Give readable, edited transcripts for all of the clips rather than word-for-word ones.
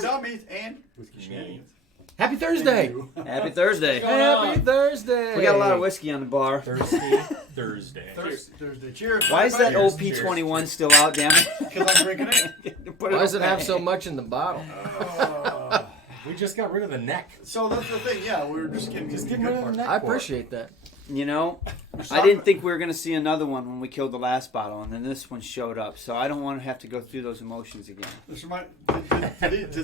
Dummies and whiskey. Happy Thursday! Happy Thursday! Happy Thursday! We got a lot of whiskey on the bar. Thursday. Cheers! Why is that OP21 still out? Damn it! Because I'm drinking it. Why does it have so much in the bottle? We just got rid of the neck. So that's the thing. Yeah, we were just getting rid of the neck. I appreciate that. You know, I didn't think we were going to see another one when we killed the last bottle, and then this one showed up. So I don't want to have to go through those emotions again. Does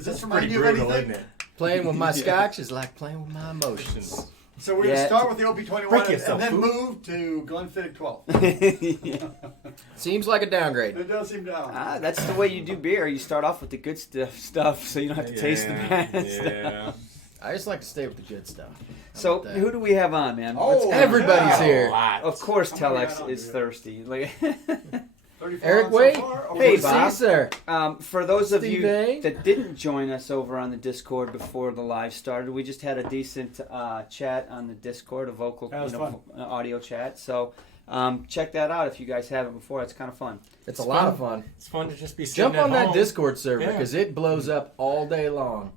this remind you of anything? Playing with my scotch is like playing with my emotions. So we're going to start with the OP21 and then move to Glenfiddich 12. Seems like a downgrade. It does seem down. That's the way you do beer. You start off with the good stuff so you don't have to taste the bad stuff. I just like to stay with the good stuff. So who do we have on, man? Everybody's here. Of course, Telex is thirsty. Eric Wade? Hey, Bob. Sir. For those of you A. that didn't join us over on the Discord before the live started, we just had a decent chat on the Discord, a vocal audio chat. So check that out if you guys haven't before. It's kind of fun. It's a lot of fun. It's fun to just be sitting Jump on at home. that Discord server because it blows up all day long.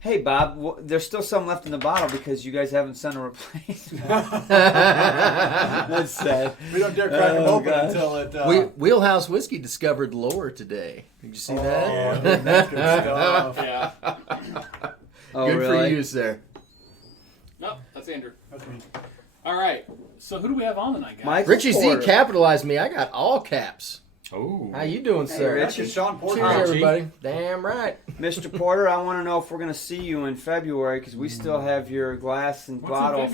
Hey, Bob, there's still some left in the bottle because you guys haven't sent a replacement. That's sad. We don't dare crack them open until it... Wheelhouse Whiskey discovered lore today. Did you see that? That's good stuff. Yeah. Good for you, sir. No, that's Andrew. That's me. All right. So who do we have on tonight, guys? Michael Richie Porter. Z capitalized me. I got all caps. Oh. How you doing, sir? Richie. Sean Porter. Cheers, everybody. Damn right. Mr. Porter, I want to know if we're going to see you in February because we still have your glass and bottle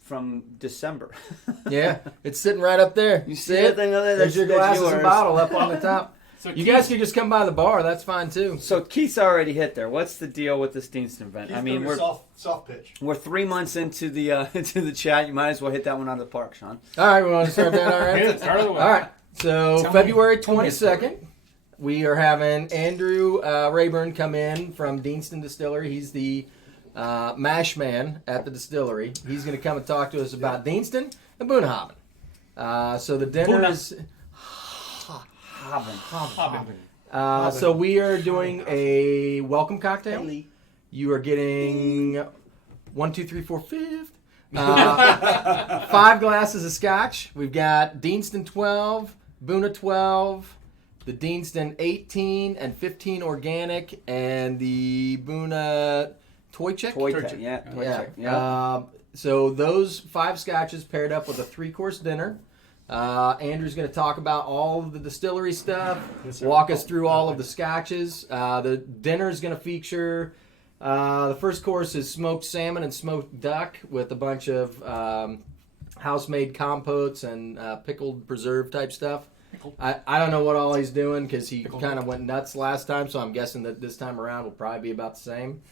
from December. Yeah, it's sitting right up there. You see it? There's your glasses and bottle up on the top. So You guys can just come by the bar. That's fine, too. So Keith's already hit there. What's the deal with this Deanston event? He's I mean, we're soft pitch. We're 3 months into the chat. You might as well hit that one out of the park, Sean. All right, we want to start that, all right? Good, start of the way. All right, so February 22nd, we are having Andrew Rayburn come in from Deanston Distillery. He's the mash man at the distillery. He's going to come and talk to us about Deanston and Bunnahabhain. So the dinner is... So we are doing a welcome cocktail. You are getting 1, 2, 3, 4, 5. 5 glasses of scotch. We've got Deanston 12, Boona 12, the Deanston 18 and 15 organic, and the Boona Toy Check. Toy Check. So those 5 scotches paired up with a 3-course dinner. Andrew's going to talk about all of the distillery stuff, walk us through all of the scotches. The dinner is going to feature, the first course is smoked salmon and smoked duck with a bunch of house-made compotes and pickled preserve type stuff. I don't know what all he's doing because he kind of went nuts last time, so I'm guessing that this time around will probably be about the same.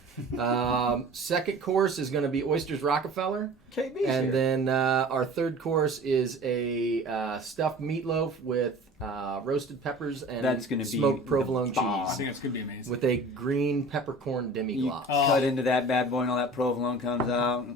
Second course is going to be Oysters Rockefeller. KB's and here. then our third course is a stuffed meatloaf with roasted peppers and That's gonna be smoked provolone I cheese think it's going to be amazing. with a green peppercorn demi-glace. Cut into that bad boy and all that provolone comes out.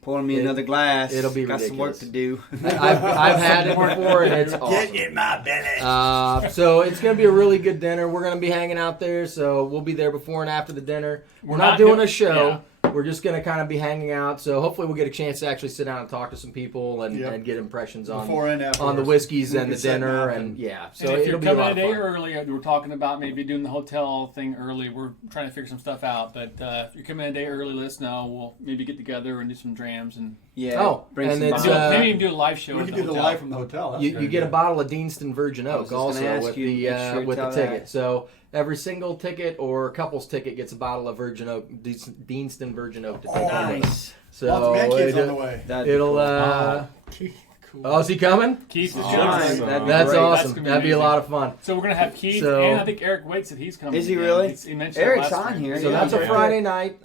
Pouring me another glass. It'll be got some work ridiculous. to do. I've had it before, and it's awesome. Get in my belly. So it's going to be a really good dinner. We're going to be hanging out there, so we'll be there before and after the dinner. We're not doing a show. we're just going to kind of be hanging out. So hopefully we'll get a chance to actually sit down and talk to some people and get impressions on Before and on the whiskeys and the dinner and So and if you're it'll be a coming lot a of day fun. early, we were talking about maybe doing the hotel thing early. We're trying to figure some stuff out. But if you're coming a day early, let us know. We'll maybe get together and do some drams and bring and some it's, bottles. maybe even do a live show. We at can the do the hotel. live from the hotel. That's You get a bottle of Deanston Virgin I was Oak just gonna also ask with you, the make sure you with the tell ticket. that. So every single ticket or couple's ticket gets a bottle of Virgin Oak, Deanston Virgin Oak to take home with. Nice. So Lots of kids on the way. That'd be it'll cool. Cool. oh, is he coming? Keith is Fine, coming. that'd be That's great. awesome. gonna be That'd be a amazing. lot of fun. So we're gonna have Keith, So- and I think Eric Waite said he's coming. Is he again. really? He mentioned Eric's that last on time. here. So Yeah, that's a yeah. Friday night.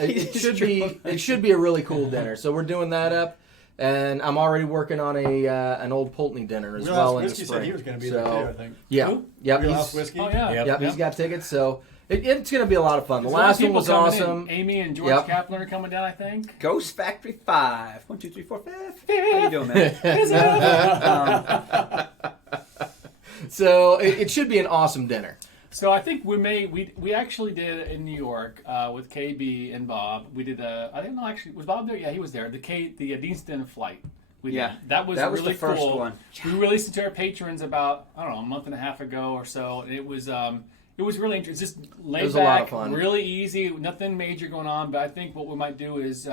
He's It should be a really cool dinner. So we're doing that up, and I'm already working on an old Pulteney dinner as well in the Whiskey spring. said he was going to be there too, I think. Yeah, Who? yep, Wheelhouse he's, Whiskey. Oh yeah. Yep. he's got tickets. So it's going to be a lot of fun. The There's a lot of last one people was coming in. awesome. Amy and George Yep. Kaplan are coming down, I think. Ghost Factory 5. 1, 2, 3, 4, 5. How you doing, man? So it should be an awesome dinner. So I think we actually did it in New York with KB and Bob. We did I didn't know actually was Bob there? Yeah, he was there. The Deanston flight. We Yeah, did. That was the really first cool. one. We released it to our patrons about a month and a half ago or so. And it was really interesting. Just laid was a lot of back, fun. really easy, nothing major going on. But I think what we might do is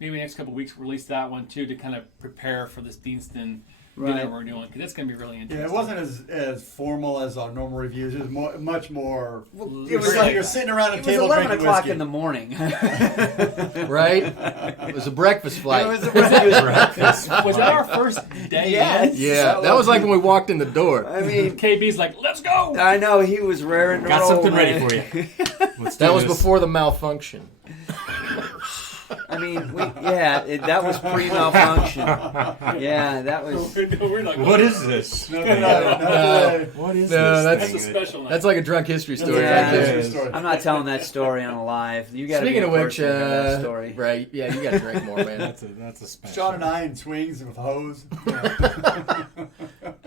maybe the next couple of weeks release that one too to kind of prepare for this Deanston dinner Right. we're doing because it's going to be really interesting. Yeah, it wasn't as formal as our normal reviews. It was much more. it was like like- you're sitting around a It was table 11 drinking o'clock whiskey. in the morning. Right? It was a breakfast flight. Was that our first day? Yes. in? Yeah, that was like when we walked in the door. I mean, KB's like, let's go. I know he was raring to Got roll, something ready man. for you. Let's do That was this. before the malfunction. I mean, that was pre-malfunction. Yeah, that was. We're not What is this? No. What is No, this? That's a thing? special night. That's like a drunk history story Yeah. right there. History story. I'm not telling that story on a live. You got to be Speaking a of which, person to hear that story. right? Yeah, you got to drink more, man. That's a special. Sean and I in swings with a hose.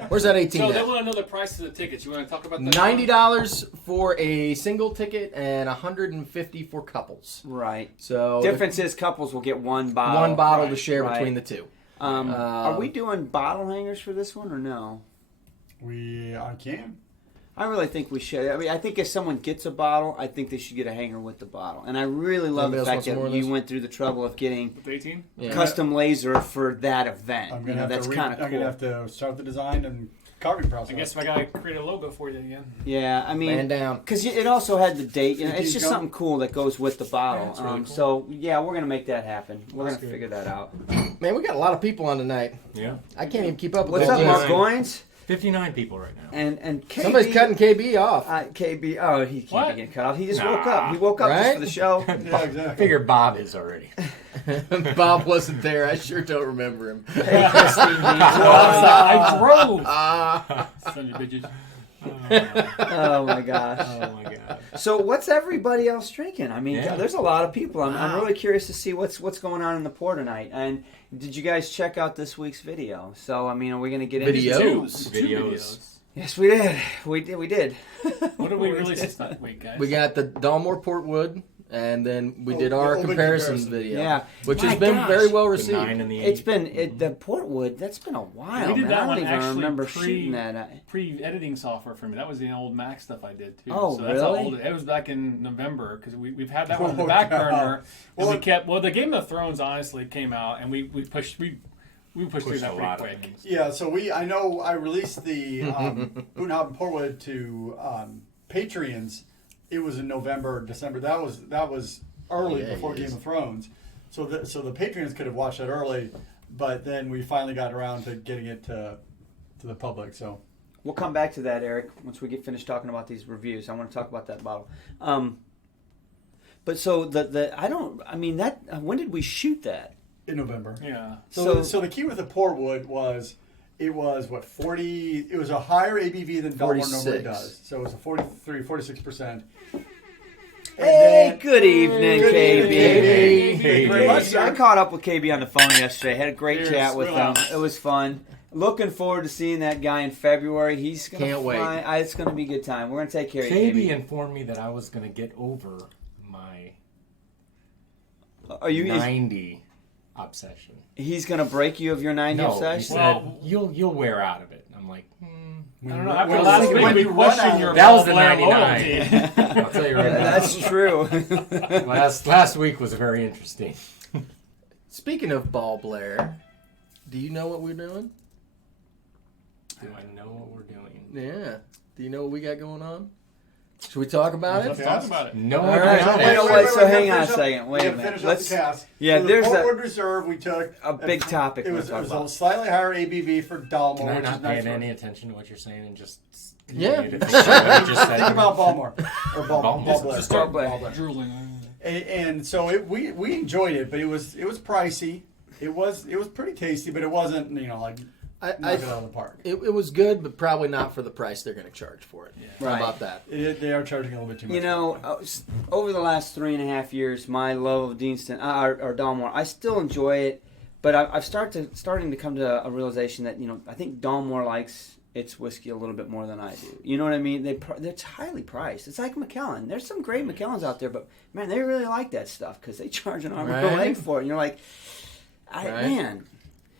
Where's that 18 So they at? want to know the price of the tickets. You want to talk about that? $90 for a single ticket and $150 for couples. Right. So Difference is couples will get one bottle. one bottle to Right, share right. between the two. Are we doing bottle hangers for this one or no? I can. I really think we should. I mean, I think if someone gets a bottle, I think they should get a hanger with the bottle. And I really love Anybody the else fact want some more that of you this? went through the trouble of getting With 18? Yeah. custom laser for that event. I'm You gonna know, have that's to. kind of I'm gonna cool. have to start the design and carving process. I guess I got to create a logo for you again. Yeah, I mean, Man down. because it also had the date. You know, Did it's you just go? something cool that goes with the bottle. That's really cool. So yeah, we're gonna make that happen. We're That's gonna good. figure that out. Man, we got a lot of people on tonight. Yeah. I can't even keep up with What's that up, list. Mark Goins? 59 people right now. And KB, Somebody's cutting KB off. KB. Oh, he can't What? be getting cut off. He just Nah. woke up. He woke up just Right? for the show. Yeah, I exactly. figure Bob is already. Bob wasn't there. I sure don't remember him. I drove. Ah. Son of bitches. Oh my gosh. Oh my god. So what's everybody else drinking? I mean, Yeah. there's a lot of people. I'm really curious to see what's going on in the pour tonight. And did you guys check out this week's video? So I mean, are we going to get into Videos. Two Videos. Yes, we did. We did. What did we release this week, guys? We got the Dalmore Portwood, and then we did our Oban comparisons comparison. video, Yeah. which My has been gosh. very well The received. 9 and the 8. It's been the Portwood. That's been a while. We did man. that I don't one even actually remember pre- shooting that. Pre-editing software for me. That was the old Mac stuff I did too. Oh, so that's how really? old it was back in November because we've had that one on the Oh, back God. burner. And Well, we kept the Game of Thrones honestly came out and we pushed through Pushed that a pretty lot of quick. things. Yeah, so I know I released the Boonhob and Portwood to Patreons. It was in November, December. That was early Yeah, before it Game is. of Thrones. So the Patreons could have watched that early, but then we finally got around to getting it to the public. So We'll come back to that, Eric, once we get finished talking about these reviews. I want to talk about that bottle. But so when did we shoot that? in November. Yeah. So the key with the Portwood was it was what 40. It was a higher ABV than Dalmore normally 46. does. So it was a 46%. Hey, good evening, Good KB. evening, KB. Thank you very much, I sir. caught up with KB on the phone yesterday. Had a great Cheers. chat with him. Relax. It was fun. Looking forward to seeing that guy in February. He's gonna Can't wait. fly. It's gonna be a good time. We're gonna take care of you, KB KB. informed me that I was going to get over my Are you? 90 obsession. He's gonna break you of your 90 No, he obsession. said, Well- you'll wear out of it. I'm like, I don't know. After Well, last when week, we you run out questioned of- your that was the Blair 99. loyalty. I'll tell you right now. That's true. Last week was very interesting. Speaking of Ball Blair, do you know what we're doing? Do I know what we're doing? Yeah. Do you know what we got going on? Should we talk about Let's it? talk about it. No, All I right. don't. Wait, so we hang gotta on a finish up- second. Wait we a gotta minute. finish Let's- up the cast. yeah, So there's the a- Portwood Reserve we took. A big topic It we're was, talking a about. slightly higher ABV for Dalmore, Can I which is not nice. pay any attention to what you're saying and just Yeah. continue to think about what you just said? Think about Balmore or Ball Balmore. Blair. Just start Ball Blair. drooling. And so we enjoyed it, but it was pricey. It was pretty tasty, but it wasn't like knock it out of the park. It was good, but probably not for the price they're going to charge for it. Yeah. Right. How about that? They are charging a little bit too much. You know, over the last 3.5 years, my love of Deanston or Dalmore, I still enjoy it, but I've starting to come to a realization that I think Dalmore likes its whiskey a little bit more than I do. You know what I mean? They're highly priced. It's like Macallan. There's some great Macallans out there, but man, they really like that stuff because they charge an arm and a Right. leg for it. And you're like, Right. man.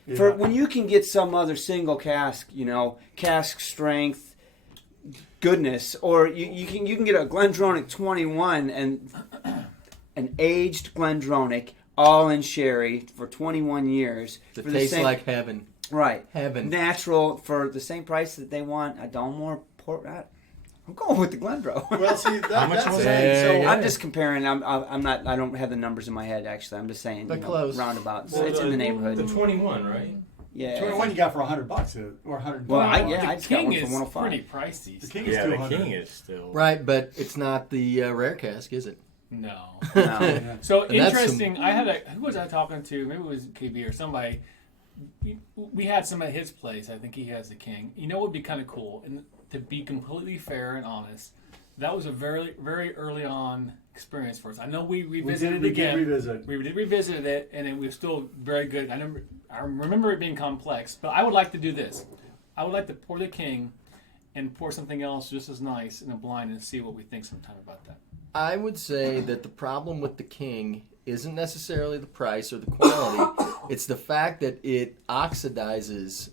Yeah. For when you can get some other single cask, cask strength, goodness, or you can get a Glendronach 21 and an aged Glendronach all in sherry for 21 years. It for the tastes same, like heaven. right, Heaven. natural for the same price that they want a Dalmore port. I'm going with the Glendro. Well, see, How much that's was it. it? So Yeah. I'm just comparing. I'm not. I don't have the numbers in my head. Actually, I'm just saying. But close. Roundabout. Well, It's in the The neighborhood. 21, right? Yeah. 21 you got for $100 or $100. Well, I The just got King one for is 105. pretty pricey. The King is Yeah, the 200. King is still. Right, but it's not the rare cask, is it? No. No. Yeah. So And that's interesting. I had who was I talking to? Maybe it was KB or somebody. We had some at his place. I think he has the King. You know what would be kind of cool, and to be completely fair and honest, that was a very, very early on experience for us. I know we revisited we it again. did revisit. We did revisit it, and it was still very good. I remember it being complex, but I would like to do this. I would like to pour the King and pour something else just as nice in a blind and see what we think sometime about that. I would say that the problem with the King isn't necessarily the price or the quality. It's the fact that it oxidizes.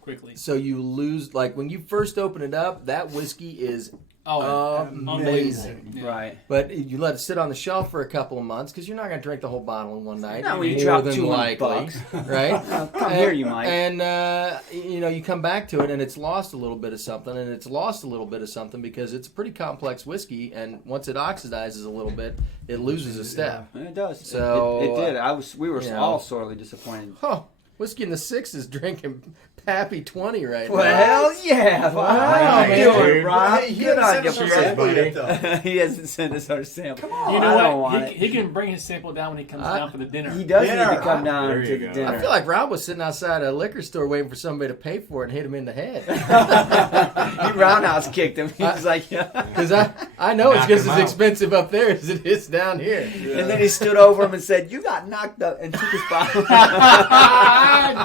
Quickly. So you lose, like when you first open it up, that whiskey is amazing. Amazing. Yeah. Right. But you let it sit on the shelf for a couple of months because you're not going to drink the whole bottle in one night. No, when you more drop than $200, likely, right? Come here, you might. And you come back to it, and it's lost a little bit of something, and it's lost a little bit of something because it's a pretty complex whiskey, and once it oxidizes a little bit, it loses a step. It does. So, it did. We were you know. all sorely disappointed. Oh, whiskey in the Six is drinking Pappy 20 right Well, now. hell yeah! Wow, How you man. doing, Dude. Rob? Hey, he Good hasn't on you, sent us our Cheers, sample buddy. yet, though. he hasn't sent us our sample. Come on, You I know don't what? want He it. can bring his sample down when he comes down for the dinner. He does need Dinner, to come huh? down There to you the go. dinner. I feel like Rob was sitting outside a liquor store waiting for somebody to pay for it and hit him in the head. he roundhouse kicked him. He was like, yeah. Because I know it's Knock just him as out. expensive up there as it is down here. And then he stood over him and said, "You got knocked up," and took his bottle.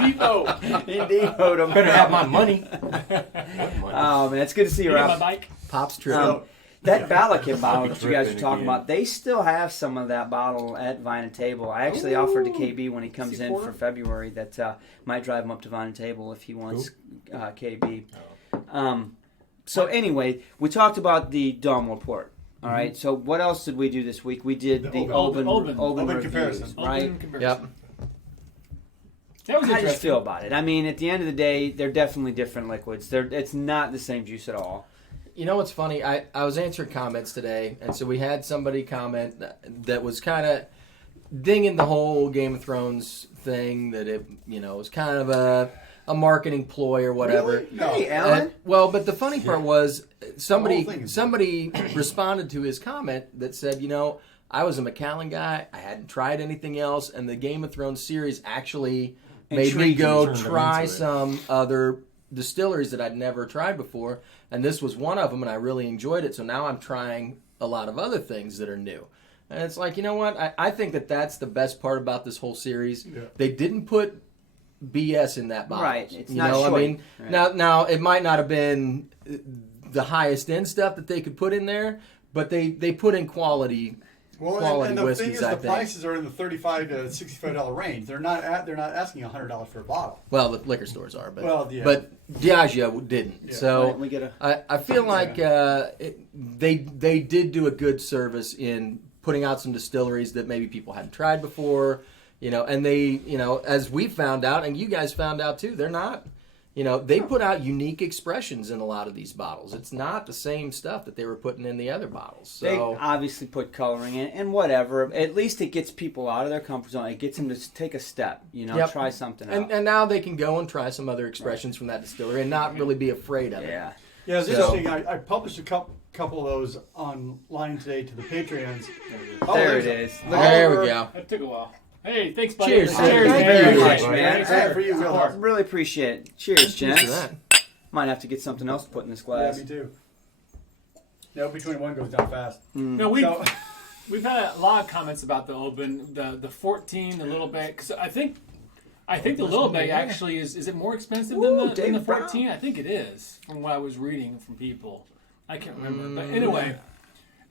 Depot. he demoed him. Better have my money. Oh man, it's good to see you, You got my Rob. bike? Pop's trip. That Balakin bottle that you guys are Dripping talking again. about, they still have some of that bottle at Vine and Table. I actually offered to KB when he comes in for February that might drive him up to Vine and Table if he wants KB. So anyway, we talked about the Dalmore port. All right. So what else did we do this week? We did the Oban. Oban Oban reviews, comparison. right? Open comparison. Yep. That was How do you interesting. feel about it? I mean, at the end of the day, they're definitely different liquids. It's not the same juice at all. You know what's funny? I was answering comments today, and so we had somebody comment that was kind of dinging the whole Game of Thrones thing, that it was kind of a marketing ploy or whatever. Really? No. Hey, Alan. Well, but the funny part was The whole thing is- somebody responded to his comment that said, I was a Macallan guy. I hadn't tried anything else, and the Game of Thrones series actually made me Intrigued go turned him try into it. some other distilleries that I'd never tried before, and this was one of them, and I really enjoyed it. So now I'm trying a lot of other things that are new. And it's like, you know what? I think that's the best part about this whole series. Yeah. They didn't put BS in that bottle. Right. It's you not know, short. I mean, Right. now it might not have been the highest end stuff that they could put in there, but they put in quality Well, quality and the thing whiskeys. is, I the think. prices are in the $35 to $65 range. They're not asking $100 for a bottle. Well, the liquor stores are, but Well, yeah. but Diageo didn't. Yeah. So we get I feel like they did do a good service in putting out some distilleries that maybe people hadn't tried before, and they, as we found out, and you guys found out too, they're not, they put out unique expressions in a lot of these bottles. It's not the same stuff that they were putting in the other bottles. So They obviously put coloring in and whatever. At least it gets people out of their comfort zone. It gets them to take a step, Yep. try something out. and now they can go and try some other expressions from that distillery and not really be afraid of it. Yeah. Yeah, it's So- interesting. I published a couple of those online today to the Patreons. There it is. Look There at we go. That took a while. Hey, thanks, buddy. Cheers. Cheers, Thank man. you. much, Hey, man. Yeah, for you, Will. Really appreciate it. Cheers, Cheers to gents. that. Might have to get something else to put in this Yeah, glass. me too. No, between one goes down fast. No, So, we've had a lot of comments about the Oban, the 14, the little bay. Because I think the little bay actually is it more expensive than the David 14? I think it is, from what I was reading from people. I can't remember, but anyway.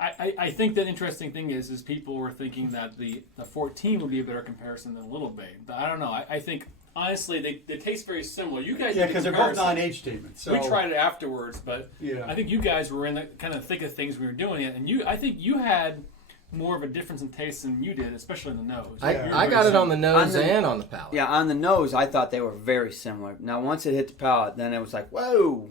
I think the interesting thing is people were thinking that the 14 would be a better comparison than the Little Bay. But I don't know. I think honestly they taste very similar. You guys, yeah, did the because they're both comparison. non-age statements. So, We tried it afterwards, but Yeah. I think you guys were in the kind of thick of things we were doing it, and I think you had more of a difference in taste than you did, especially in the nose. I You're got very it on the similar. nose On the- and on the palate. Yeah, on the nose, I thought they were very similar. Now, once it hit the palate, then it was like, whoa,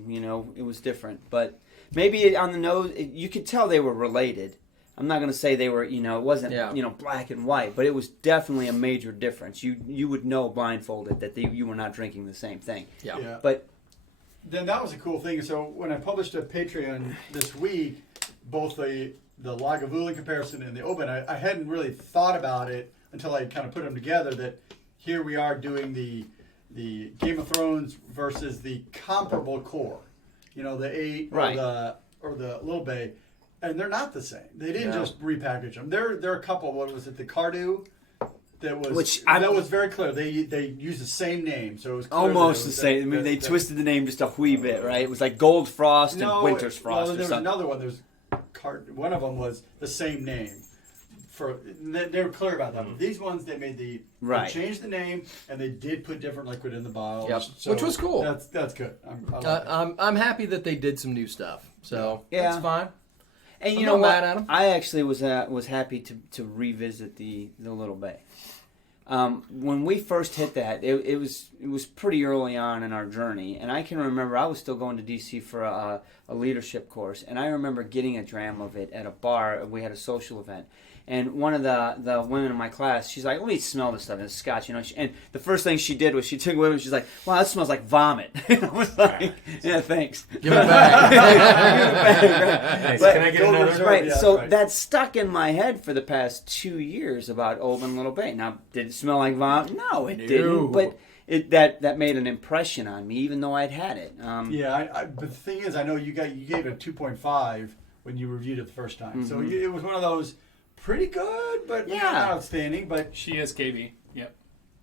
it was different. But maybe on the nose, you could tell they were related. I'm not going to say they were, it wasn't, black and white, but it was definitely a major difference. You would know blindfolded that you were not drinking the same thing. Yeah. Yeah. But Then that was a cool thing. So when I published a Patreon this week, both the Lagavulin comparison and the Oban, I hadn't really thought about it until I kind of put them together. That here we are doing the Game of Thrones versus the comparable core, the 8 Right. or the Little Bay, and they're not the same. They didn't No. just repackage them. There are a couple. What was it? The Cardew. That Which was very clear. They used the same name, so it was clear almost that it the was same. I mean, they twisted the name just a wee bit, right? It was like Gold Frost and Winter's Frost Well, or there was something. another one. One of them was the same name. They were clear about that. But these ones, they made they changed the name, and they did put different liquid in the bottle. Yep. So Which was cool. That's good. I like that. I'm happy that they did some new stuff. So Yeah. that's fine. And I'm you not know what? mad at 'em. I actually was happy to revisit the Little Bay. When we first hit that, it was pretty early on in our journey, and I can remember I was still going to DC for a leadership course, and I remember getting a dram of it at a bar. We had a social event, and one of the women in my class, she's like, "Let me smell this stuff. It's Scotch, and the first thing she did was she took it with her, and she's like, "Wow, that smells like vomit." I was like, "Yeah, thanks." Give it back. Nice. But- Can I get Gold another? Reserve. Right, Yeah, so right. that stuck in my head for the past 2 years about Oban Little Bay. Now, did it smell like vomit? No, it didn't. But that made an impression on me, even though I'd had it. Yeah, but the thing is, I know you gave it a 2.5 when you reviewed it the first time. So it was one of those pretty good, but not outstanding. But She is KB. Yep.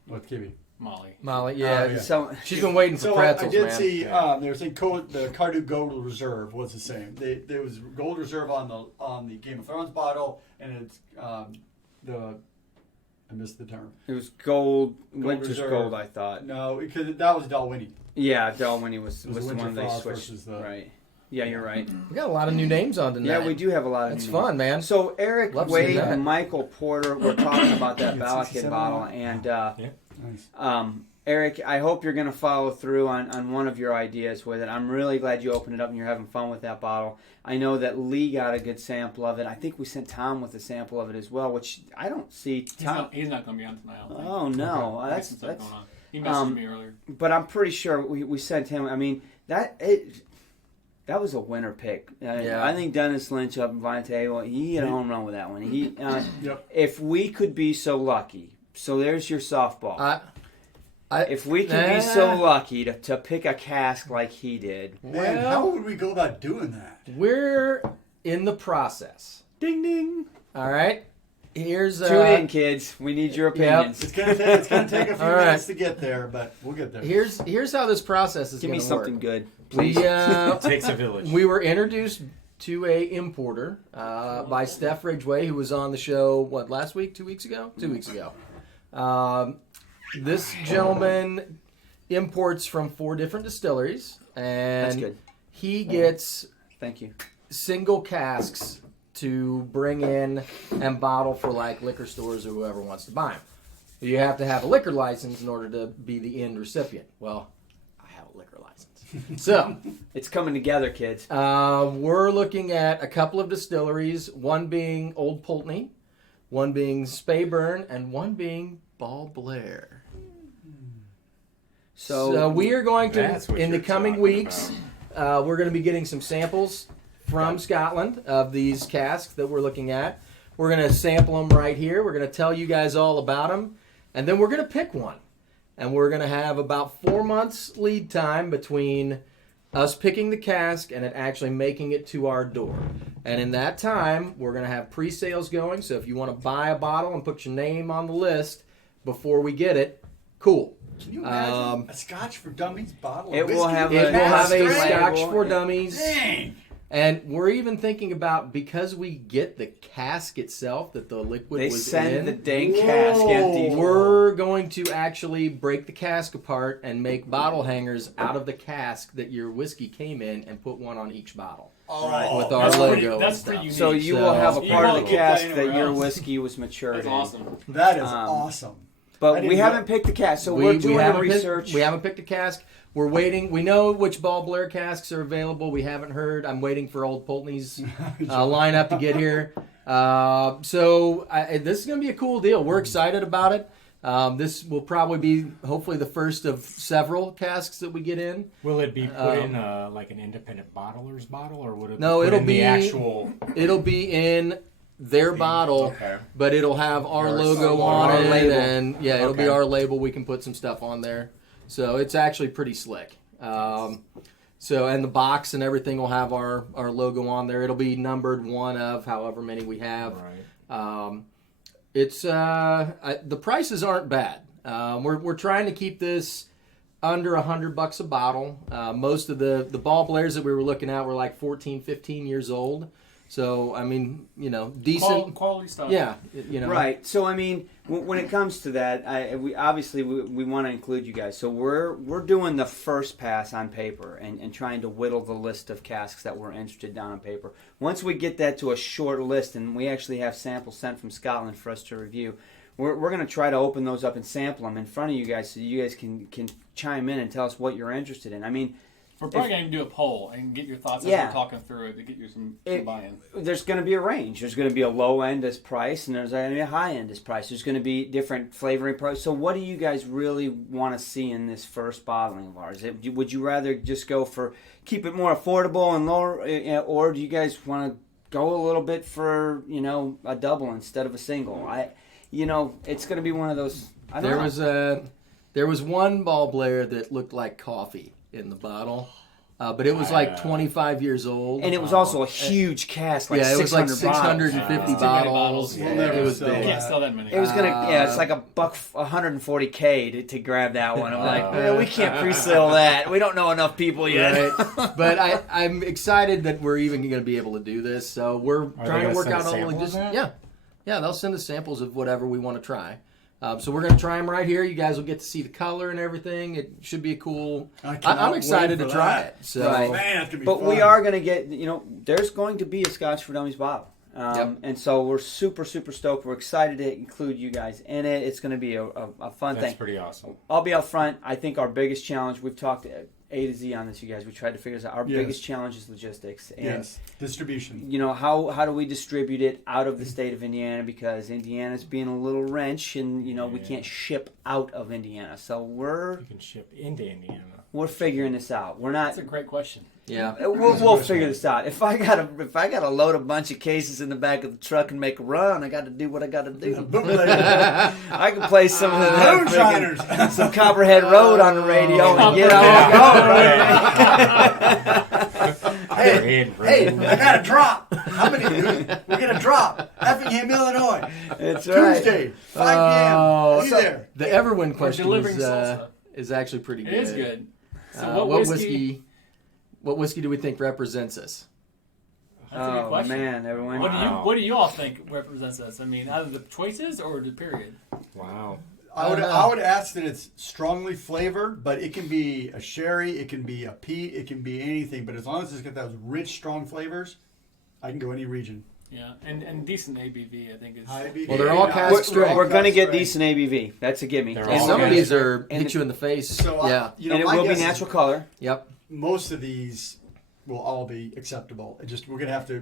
what's Kibby? Molly. Molly, yeah. Oh, yeah. So She's been waiting for So pretzels, I did man. see they were saying the Cardew Gold Reserve was the same. There was Gold Reserve on the Game of Thrones bottle, and it's I missed the term. it was gold, Winter's Reserve. Gold, I thought. No, because that was Dalwhinnie. Yeah, Dalmore was It was the the one Winter they Frost switched. versus the- Right. Yeah, you're right. We got a lot of new names on tonight. Yeah, we do have a lot of That's new fun, names. man. So Eric Love seeing Wade that. and Michael Porter were talking about that Yeah, Balakin 67. bottle, and Nice. Eric, I hope you're going to follow through on one of your ideas with it. I'm really glad you opened it up and you're having fun with that bottle. I know that Lee got a good sample of it. I think we sent Tom with a sample of it as well, which I don't see Tom. He's not going to be on tonight. I don't think. Oh no, I think that's some stuff going on. He messaged me earlier. But I'm pretty sure we sent him. I mean that was a winner pick. Yeah. I think Dennis Lynch up in Vine Table, he hit a home run with that one. He Yep. if we could be so lucky. So there's your softball. If we could be so lucky to pick a cask like he did. Man, how would we go about doing that? We're in the process. Ding ding. All right. Here's Tune in, kids. We need your opinions. It's gonna take a few All right. minutes to get there, but we'll get there. Here's how this process is Give going me to work. something good, We please. Takes a village. we were introduced to a importer by Steph Ridgway, who was on the show, last week? 2 weeks ago? 2 weeks ago. This gentleman imports from 4 different distilleries, and That's good. he gets Thank you. single casks to bring in and bottle for like liquor stores or whoever wants to buy them. You have to have a liquor license in order to be the end recipient. Well, I have a liquor license. So, It's coming together, kids. we're looking at a couple of distilleries, one being Old Pulteney, one being Speyburn, and one being Ball Blair. So we are going to, That's what in the you're coming talking weeks, we're going to be getting some samples from Scotland of these casks that we're looking at. We're going to sample them right here. We're going to tell you guys all about them. And then we're going to pick one. And we're going to have about 4 months lead time between us picking the cask and it actually making it to our door. And in that time, we're going to have pre-sales going. So if you want to buy a bottle and put your name on the list before we get it, cool. Can you imagine a Scotch for Dummies bottle? It of will whiskey? have It will have a Straight. Scotch for Dummies. Dang. And we're even thinking about, because we get the cask itself that the liquid They was send in, the dang cask empty. we're going to actually break the cask apart and make bottle hangers out of the cask that your whiskey came in and put one on each bottle. Oh, With our That's logo pretty- and that's stuff. pretty unique. So you So- will have a You part of won't the get that cask that anywhere your else. whiskey was matured That's in. awesome. that is awesome. I But didn't we know. haven't picked the cask, so we're doing the haven't research. we haven't picked a cask. We're waiting. We know which Ball Blair casks are available. We haven't heard. I'm waiting for Old Pulteney's lineup to get here. This is going to be a cool deal. We're excited about it. This will probably be, hopefully, the first of several casks that we get in. Will it be put in like an independent bottler's bottle, or would it? No, be put it'll in be the actual. It'll be in their bottle, Okay. but it'll have our Our logo on our it, label. and it'll be Okay. our label. We can put some stuff on there, so it's actually pretty slick. And the box and everything will have our logo on there. It'll be numbered one of however many we have. Right. The prices aren't bad. We're trying to keep this under $100 a bottle. Most of the Ball Blairs that we were looking at were like 14, 15 years old. So I mean, decent. Quality stuff. Yeah, Right. So I mean, when it comes to that, we obviously want to include you guys. So we're doing the first pass on paper and trying to whittle the list of casks that we're interested down on paper. Once we get that to a short list, and we actually have samples sent from Scotland for us to review, we're going to try to open those up and sample them in front of you guys, so you guys can chime in and tell us what you're interested in. I mean, We're probably going to do a poll and get your thoughts as Yeah. we're talking through it to get you some buy-in. there's going to be a range. There's going to be a low end as price, and there's going to be a high end as price. There's going to be different flavoring price. So, what do you guys really want to see in this first bottling of ours? Would you rather just go for keep it more affordable and lower, or do you guys want to go a little bit for a double instead of a single? It's going to be one of those. I don't know. There was one Ball Blair that looked like coffee in the bottle, but it was like 25 years old, And it was also a huge cask, like it was like 600 bottles. 650 Too many bottles. bottles. Yeah, We'll never it was sell You big. can't sell that many. It was gonna, it's like $140K to grab that one. I'm like, we can't pre-sale that. We don't know enough people yet. Right. But I'm excited that we're even going to be able to do this. So we're they trying to gonna work send out a all the sample of just that? yeah. They'll send us samples of whatever we want to try. So we're going to try them right here. You guys will get to see the color and everything. It should be a cool. cannot I'm excited wait to for try that. it. So Right. Man, that's gonna be But fun. we are going to get, there's going to be a Scotch for Dummies bottle. Yep. And so we're super, super stoked. We're excited to include you guys in it. It's going to be a fun That's thing. pretty awesome. I'll be up front. I think our biggest challenge, we've talked A to Z on this, you guys. We tried to figure this out. Our Yes. biggest challenge is logistics. And Yes, distribution. how do we distribute it out of the state of Indiana, because Indiana's being a little wrench, and we can't ship out of Indiana. So You can ship into Indiana. we're figuring this out. We're not. That's a great question. yeah. We'll figure this out. If I gotta load a bunch of cases in the back of the truck and make a run, I got to do what I got to do. Bootlegger. I can play some of that Moonshiners. freaking- some Copperhead Road on the radio and get all going. Hey, I got a drop. How many? We're gonna drop. Effingham, Illinois. That's right. Tuesday, 5 p.m. Oh, Be so there. the Everwin question delivering is, salsa. is actually pretty good. It is good. So What whiskey do we think represents us? That's a good question. Man, everyone. What do you all think represents this? I mean, either the choices or the period. Wow. I would ask that it's strongly flavored, but it can be a sherry, it can be a peat, it can be anything. But as long as it's got those rich, strong flavors, I can go any region. Yeah, and decent ABV, I think is. High ABV. Well, they're all cask strength. We're going to get strength. decent ABV. That's a gimme. They're And all some of cask these are And hit you in the face. So yeah. And it my will be guess is natural color. Yep. most of these will all be acceptable. It just we're gonna have to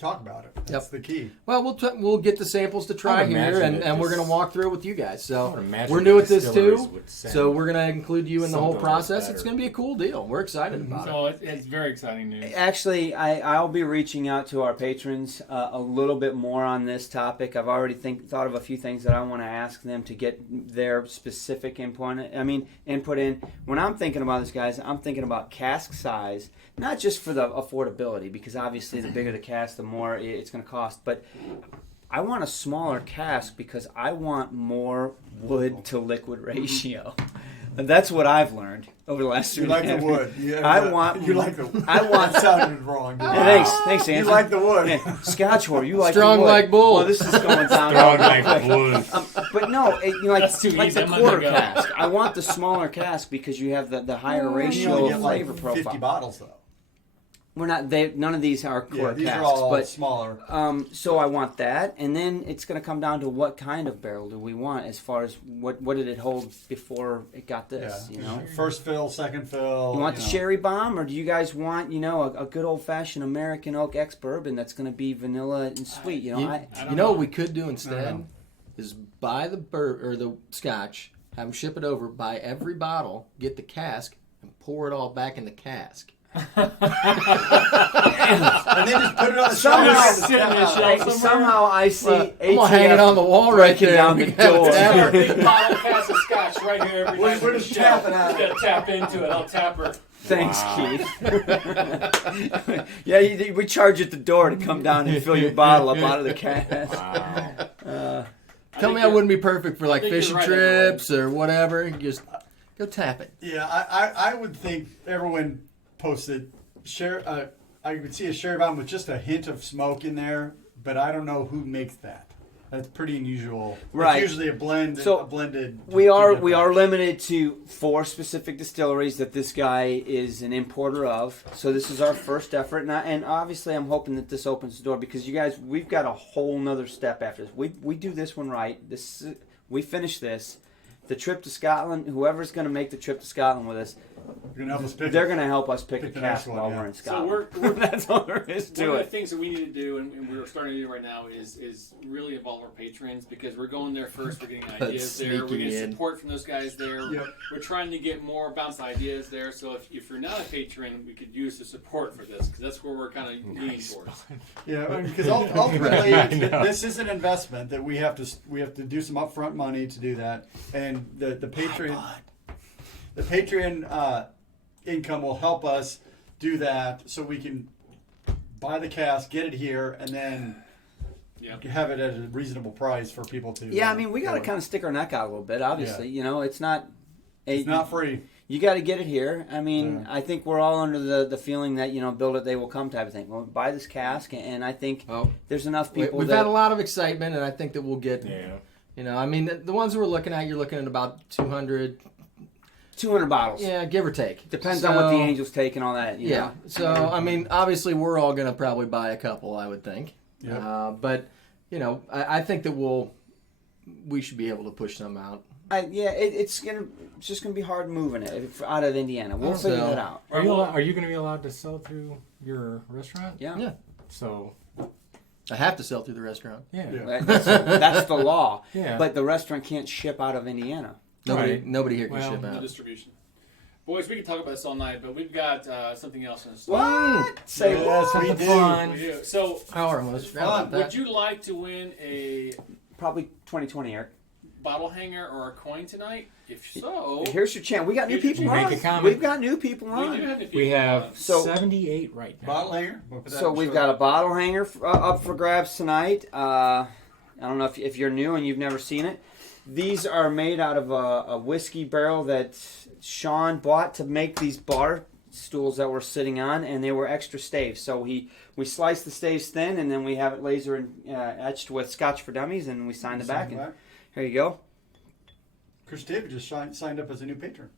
talk about it. That's the key. Well, we'll get the samples to try I would here, imagine and, that we're this- going to walk through it with you guys. I would So imagine we're new the at this distilleries too. would send So we're going to include you in the whole something like process. that, It's or- going to be a cool deal. We're excited about it. So it's very exciting news. Actually, I'll be reaching out to our patrons a little bit more on this topic. I've already thought of a few things that I want to ask them to get their specific input in. When I'm thinking about this, guys, I'm thinking about cask size, not just for the affordability, because obviously the bigger the cask, the more it's going to cost. But I want a smaller cask because I want more wood to liquid ratio. That's what I've learned over the last 3 You like the years. wood. Yeah, I want. you like the. I want. That sounded wrong. Didn't it? Thanks, Anthony. You like the wood. Yeah, Scotch whore, you like Strong the wood. like bull. Well, this is going down. Strong like wood. But no, like That's too like easy. the I'm not quarter gonna go. cask. I want the smaller cask because you have the higher You ratio only of get like flavor 50 profile. bottles though. We're not. None of these are Yeah, quarter these casks, are all but smaller. so I want that, and then it's going to come down to what kind of barrel do we want, as far as what did it hold before it got this, Yeah. you know. First fill, second fill. You want the know. sherry bomb, or do you guys want, a good old fashioned American oak ex bourbon that's going to be vanilla and sweet? You know, You, I you know what we could do I instead don't know. is buy the the Scotch, have them ship it over, buy every bottle, get the cask, and pour it all back in the cask. And then just put it on the Somehow- shelf. Sit in the shelf somehow I see I'm gonna hang it on the wall right breaking there. down We the can have a door. tavern. Big bottle cask of Scotch right here every We're night. just on the shelf. tapping out. You gotta tap into it. I'll tap her. Thanks, Wow. Keith. Yeah, we charge at the door to come down and fill your bottle up out of the cask. Wow. Tell me I wouldn't be perfect for like think you're fishing right, trips or whatever. Just go tap it. Yeah, I would think everyone posted share. I would see a sherry bomb with just a hint of smoke in there, but I don't know who makes that. That's pretty unusual. Right. It's usually a blend. So, a blended. We are limited to 4 specific distilleries that this guy is an importer of. So this is our first effort, and obviously I'm hoping that this opens the door, because you guys, we've got a whole nother step after this. We do this one right. We finish this. The trip to Scotland, whoever's going to make the trip to Scotland with us, You're gonna help us pick. they're going to help us pick a Pick the next cask one, while yeah. we're in So Scotland. we're That's all there is one to of the it. things that we need to do, and we're starting to do right now, is really involve our patrons, because we're going there first. We're getting ideas there. We're sneaking getting in. support from those guys there. Yep. We're trying to get more bounce ideas there. So if you're not a patron, we could use the support for this, because that's where we're kind of leaning towards. Yeah, because ultimately I know. this is an investment that we have to do some upfront money to do that, and the Patreon income will help us do that, so we can buy the cask, get it here, and then Yeah. have it at a reasonable price for people to. Yeah, I mean, we got to kind of stick our neck out a little bit, obviously. Yeah. You know, it's not... It's not free. You got to get it here. I mean, Yeah. I think we're all under the feeling that, build it, they will come type of thing. Well, buy this cask, and I think Well, there's enough people we've that... had a lot of excitement, and I think that we'll get. Yeah. I mean, the ones we're looking at, you're looking at about 200. 200 bottles. Yeah, give or take. Depends on what the Angels take and all that. You Yeah. know? So I mean, obviously, we're all going to probably buy a couple, I would think. Yeah. But I think that we should be able to push some out. It's just gonna be hard moving it out of Indiana. We'll figure that out. Are you going to be allowed to sell through your restaurant? Yeah. Yeah. So, I have to sell through the restaurant. yeah. Yeah. That's the law. Yeah. But the restaurant can't ship out of Indiana. Right. Nobody here can Well, ship The out. distribution. Boys, we can talk about this all night, but we've got something else in store. What? Say Yes, what? we do. Fun. We do. So, Oh, I almost forgot about would that. you like to win a Probably 2020, Eric. bottle hanger or a coin tonight? If so, Here's your chance. We got new Here's your people chance. on. Make a comment. We've got new people we on. do have the We people, have So- 78 right now. Bottle hanger. We'll put that So in we've short. got a bottle hanger up for grabs tonight. I don't know if you're new and you've never seen it. These are made out of a whiskey barrel that Sean bought to make these bar stools that we're sitting on, and they were extra staves. So we sliced the staves thin, and then we have it laser and etched with Scotch for Dummies, and we signed the back. And here you go. Chris David just signed up as a new patron.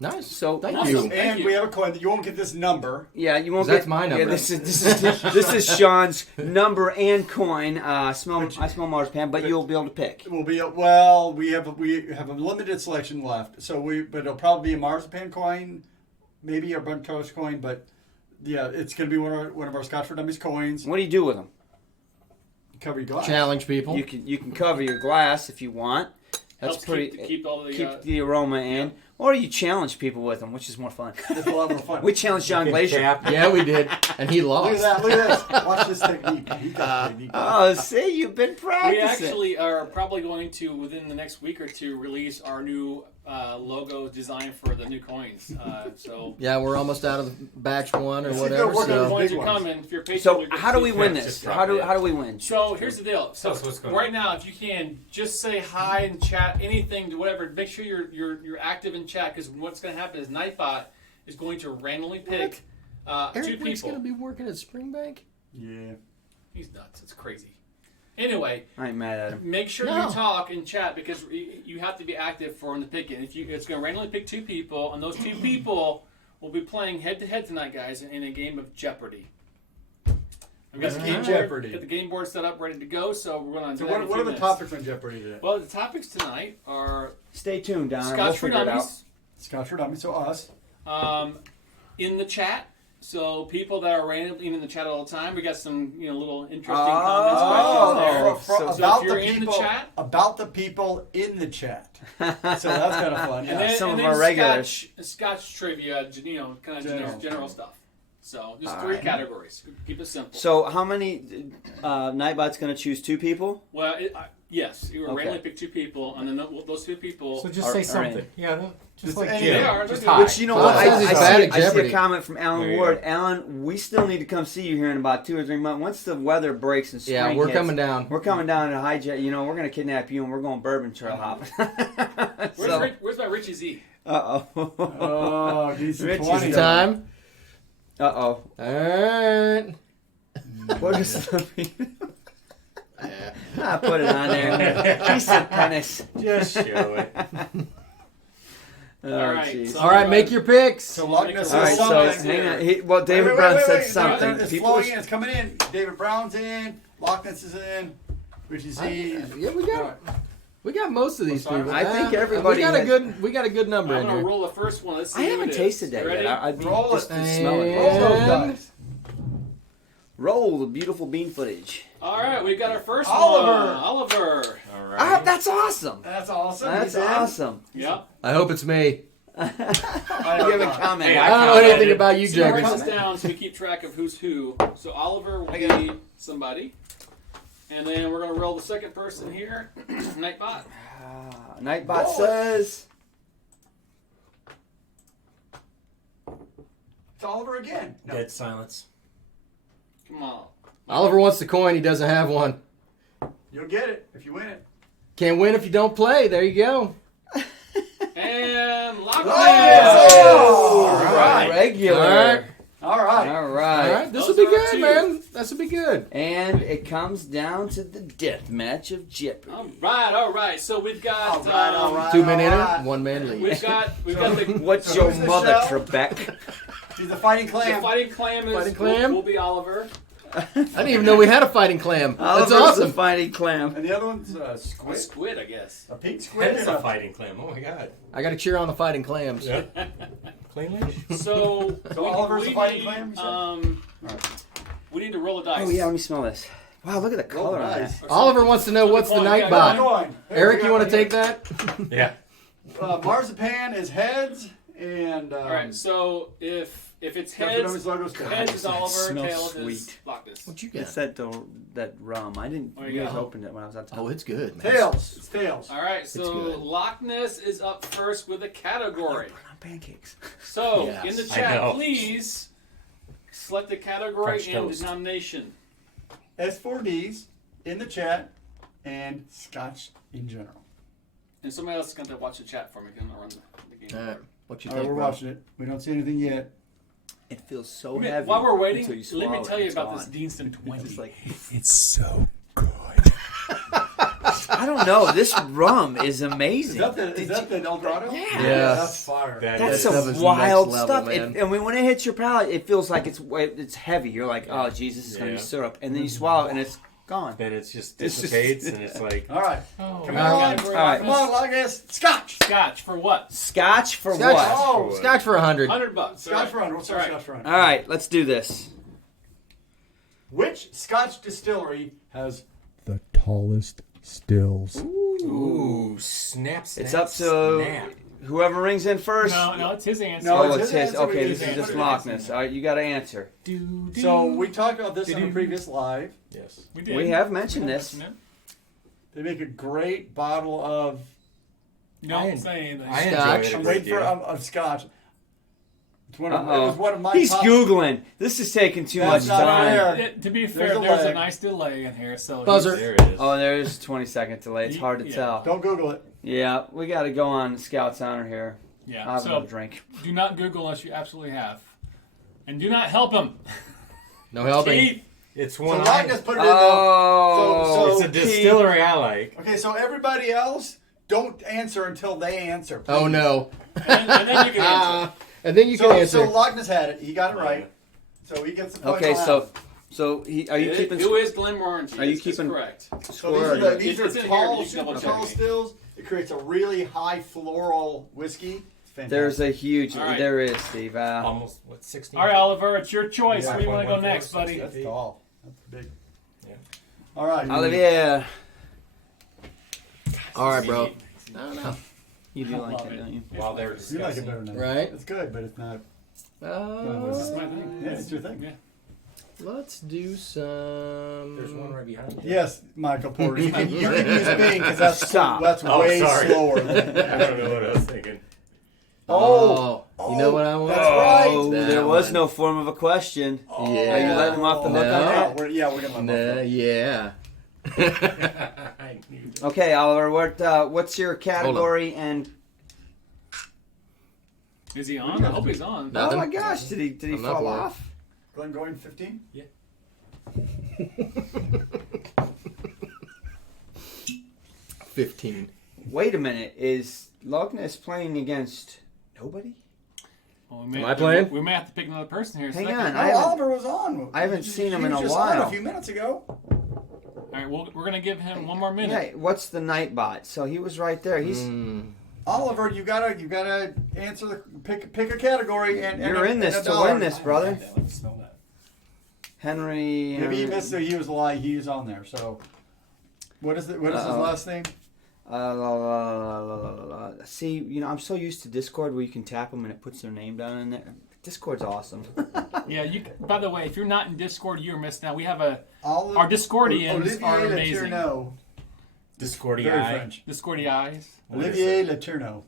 Nice. So Thank Awesome. you. Thank And you. we have a coin that you won't get this number. Yeah, you won't 'Cause that's get my number. Yeah, this is Sean's number and coin. I smell marzipan, but you'll be able to pick. We'll be well. We have a limited selection left, but it'll probably be a marzipan coin, maybe a burnt toast coin, but yeah, it's gonna be one of our Scotch for Dummies coins. What do you do with them? Cover your glass. Challenge people. You can cover your glass if you want. That's Helps pretty. keep all the Keep the aroma in, or you challenge people with them, which is more fun. It's a lot more fun. We challenged John Glacier. Yeah, we did, and he Look lost. at that! Look at this! Watch this technique. He got the technique. Oh, see, you've been We practicing. actually are probably going to, within the next week or two, release our new logo design for the new coins. So Yeah, we're almost out of batch 1 or See, whatever. they're working the on So coins big are ones. coming. If you're a patron, So you'll get how do to we see win them. this? drop How do it. we win? So here's the deal. So Tell us what's going right on. now, if you can, just say hi and chat, anything, whatever. Make sure you're active in chat, because what's going to happen is Nightbot is going to randomly pick two Eric Rick's people. gonna be working at Springbank. Yeah. He's nuts. It's crazy. Anyway, I ain't mad at him. make sure No. you talk and chat, because you have to be active for him to pick it. It's going to randomly pick two people, and those two people will be playing head to head tonight, guys, in a game of Jeopardy. I've got the game board, Jeopardy. got the game board set up, ready to go. So we're going to. So what are the topics on Jeopardy today? Well, the topics tonight are Stay tuned, Don. We'll Scotch for figure it out. Dummies Scotch for Dummies, so us. in the chat. So people that are randomly in the chat all the time, we got some little interesting Oh. comments right there. So about if you're the in the people, chat- about the people in the chat. So that's kind of fun. And Yeah. then, Some and of then our regulars. Scotch trivia, kind of general stuff. So just All three right. categories. Keep it simple. So how many? Nightbot's going to choose two people. Well, yes, you were Okay. randomly pick two people, and then those two people. So just Are- say are something. in. Yeah, no, just Just like any- Jim. They are, Just they're hi. Which you know Well, what? it says he's bad at I see a Jeopardy. comment from There Alan you Ward. go. Alan, we still need to come see you here in about 2 or 3 months. Once the weather breaks and spring Yeah, we're hits, coming down. We're coming down to hijack. We're going to kidnap you and we're going bourbon trail hopping. Where's my Richie Z? Uh oh. Oh, geez, Rich is 20. Time. Uh oh. All right. What is the put it on there. He said penis. Just show it. Oh, All right, jeez. so- All right, make your picks. So Logness All right, says so something. hang on. David Wait, Brown wait, said wait. something. It's People flowing in. It's coming in. David Brown's in. Logness is in. Richie Z. Yeah, we got most of these Sorry. people. I think Yeah, everybody We got a has- good number I'm in gonna here. roll the first one. Let's see I who haven't it is. tasted that You ready? yet. I'd be Roll just it. to smell it. Roll those And- dice. Roll the beautiful bean footage. All right, we got our first Oliver. one. Oliver. All Ah, right. that's awesome. That's awesome. That's He's in. awesome. Yep. I hope it's me. You haven't commented. Hey, I don't know commented. anything about you, So write Jeffers. this down so we keep track of who's who. So Oliver will I got be somebody. And then we're going to roll the second person here. Nightbot. Nightbot Roll it. says. It's Oliver again. No. Dead silence. Come on. Oliver wants the coin. He doesn't have one. You'll get it if you win it. Can't win if you don't play. There you go. And lock Oh! it. All right. Regular. All right. All right. All All right. right. This will Those be are good, two. man. This will be good. And it comes down to the death match of Jeopardy. All right. So we've got. All right. 2 men enter, right. 1 man lead. We've got the What's So your who's the mother, show? Trebek? He's the fighting the clam. fighting clam is Fighting clam? Will be Oliver. I didn't even know we had a fighting clam. That's Oliver's awesome. the fighting clam. And the other one's A squid. squid, I guess. A pink That squid. is a fighting clam. Oh my god. I got to cheer on the fighting clams. Yeah. Clean leash? So, So Oliver's the fighting need, clam, you said? Alright. We need to roll a dice. Oh yeah, let me smell this. Wow, look at the Roll color the on dice. that. Oliver wants to know what's the Coin, night yeah, bot. Coin. Here, Eric, we you got want to one take that? Yeah. here. Marzipan is heads, and All right. So if it's Scotch for heads, Dummies logo's good. heads is Oliver, smells tails is sweet. Lockness. What you It's got? that rum. I didn't. There you You guys go. opened it when I was on top. Oh, it's good, man. Tails. It's tails. All right. So good. Loch Ness is up first with a category. On pancakes. So Yes. in the I chat, know. please select the category French and toast. denomination. S4Ds in the chat, and Scotch in general. And somebody else is going to watch the chat for me. I'm going to run the game. All right. What you All right, think, we're bro? watching it. We don't see anything yet. It feels so heavy. While we're waiting, until you let me swallow tell it, you it's about gone. this Deanston 20. It's like, It's so good. I don't know. This rum is amazing. Is that the El Dorado? Yeah. Yeah. That's fire. That's That some was wild next level, stuff. man. And when it hits your palate, it feels like it's heavy. You're like, oh, Jesus, it's going to be syrup. And then you swallow it, and it's gone. Then it's just It's just- dissipates, and it's like All right. Oh, Come man. on. Category All right. Come on, Logus. Scotch. Scotch for what? Scotch for Scotch. what? Oh, Scotch for 100. $100. Scotch for 100. What's our All right. Scotch for 100? All right, let's do this. Which Scotch distillery has The tallest stills. ooh, snap. It's up to snap. whoever rings in first. No, it's his answer. No, Oh, it's it's his his. answer. Okay, His this is just answer. Loch Ness. All right, you got to answer. So we talked about this on the previous live. Yes. We did. We have mentioned We this. mentioned They make a great bottle of. it. Don't say anything. I Scotch. enjoy it. I'm a waiting great for deal. of Scotch. It's one of, it Uh-oh. was one of my He's top. Googling. This is taking too That's much not time. fair. To be There's fair, a there's a lag. nice delay in here, so Buzzer. There it is. Oh, there is 20-second delay. It's hard to Yeah. tell. Don't Google it. Yeah, we got to go on Scout's honor here. Yeah. I'll have So another drink. do not Google unless you absolutely have, and do not help him. No helping. Keith, It's So one. Loch Ness put it in the. Oh, So It's a distillery I like. Okay, so everybody else, don't answer until they answer. Oh please. no. and then you can answer. And then you So, can answer. so Loch Ness had it. He got it right. So he gets the point. Okay, on so that. are you keeping Who is Glenn Morangy? Are you That's keeping- correct? So score? these It's are in here, tall, you can super double tall check. stills. It creates a really high floral whiskey. It's fantastic. There's a huge. All right. There is, Steve. Almost what 16. All right, Oliver, it's your choice. Yeah. Where do you want to go 1.14, next, buddy? That's tall. That's big. Yeah. All right. Olivier. All right, bro. No. You do I like love it, it. don't you? While they're You like discussing. it better than that. Right? It's good, but it's not. This is my thing. Yeah, it's your thing. Yeah. Let's do some. There's one right behind you. Yes, Michael Porter. You can use Bing because that's Stop. That's Oh, way sorry. slower. I don't know what I was thinking. Oh, you know what I want? That's right. Oh, That there was one. no form of a question. Yeah. Are you letting him off the hook No. on that? We're gonna let him off Nah, yeah. I knew that. Okay, Oliver. What's your category and? Is he on? I hope he's on. No. Oh Nothing. my gosh! Did he I'm not fall for it. off? Glenn going 15? 15. Wait a minute. Is Loch Ness playing against nobody? Well, we Am I playing? We may have to pick another person here. Hang Second. on, No, I haven't- Oliver was on. I haven't seen him He in was a just on while. a few minutes ago. All right, we're gonna give him one more minute. Yeah. What's the Nightbot? So he was right there. He's. Oliver, you gotta answer the pick a category and You're in this and a to dollar. win this, brother. Let's smell that. Henry. Maybe he missed it. He was lying. He was on there. So, what is his Uh-oh. last name? See, I'm so used to Discord where you can tap them and it puts their name down in there. Discord's awesome. Yeah. By the way, if you're not in Discord, you're missing out. We have our Oliver, Discordians are Olivier amazing. Letourneau. Discordia. Very French. Discordy eyes. What is Olivier it? Letourneau.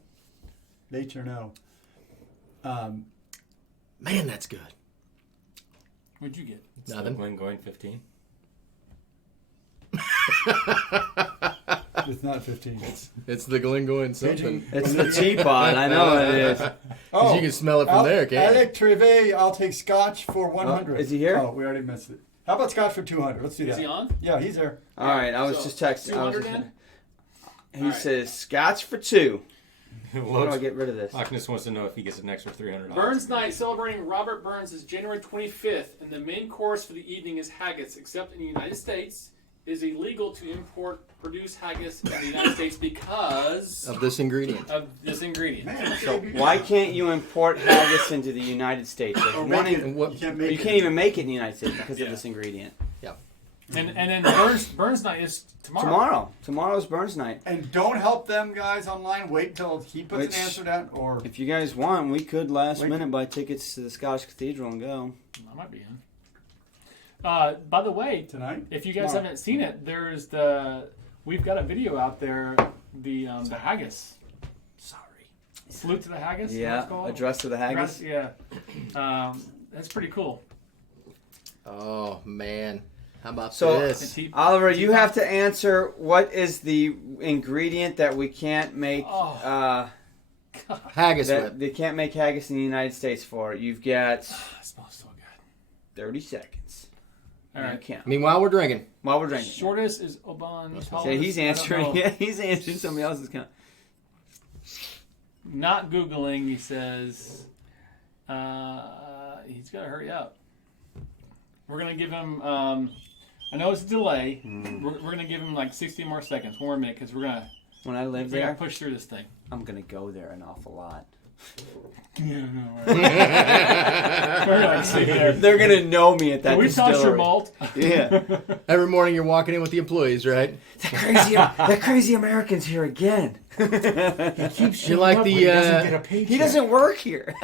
Letourneau. Man, that's good. What'd you get? It's Nothing. Glenn going 15. It's not 15. It's the Glengoyne something. It's the teapot. I know it is. Oh, You can smell it from there, can't you? Alec Trivet, I'll take Scotch for 100. is he here? Oh, we already missed it. How about Scotch for 200? Let's do that. Is he on? Yeah, he's there. All right, I was So, just texting. I was 200 just- then? He All right. says Scotch for 2. How do I Loch get rid of this? Ness wants to know if he gets an extra $300. Burns Night celebrating Robert Burns is January 25th, and the main course for the evening is haggis. Except in the United States, it is illegal to produce haggis in the United States because Of this ingredient. of this ingredient. Man, So why can't you import haggis into the United States? There's Or one make in- it, and what- you can't make you it. can't even make it in the United States because Yeah. of this ingredient. And then Burns Night is tomorrow. Tomorrow's Burns Night. And don't help them guys online. Wait till he puts Which- an answer down. Or If you guys want, we could last Wait. minute buy tickets to the Scottish Cathedral and go. I might be in. By the way, tonight. if you guys Tomorrow. haven't seen it, we've got a video out there. The haggis. Sorry. Salute to the haggis. Yeah, that's called? address to the haggis. Yeah. That's pretty cool. Oh, man. How about So- this? Oliver, you have to answer what is the ingredient that we can't make. Oh. Haggis that whip. they can't make haggis in the United States for it. You've got It smells so good. 30 seconds. All right. Count. Meanwhile, we're drinking. While we're drinking. Shortest is Oban. So he's answering. Yeah, he's answering somebody else's count. Not Googling, he says. He's got to hurry up. We're going to give him, I know it's a delay. We're going to give him like 60 more seconds, 1 more minute, because we're going When I live to there, push through this thing. I'm gonna go there an awful lot. Yeah, no, right. We're going to sit there. They're gonna know me at that We distillery. touch your malt. Yeah. Every morning you're walking in with the employees, right? That crazy American's here again. You're like the He doesn't work here.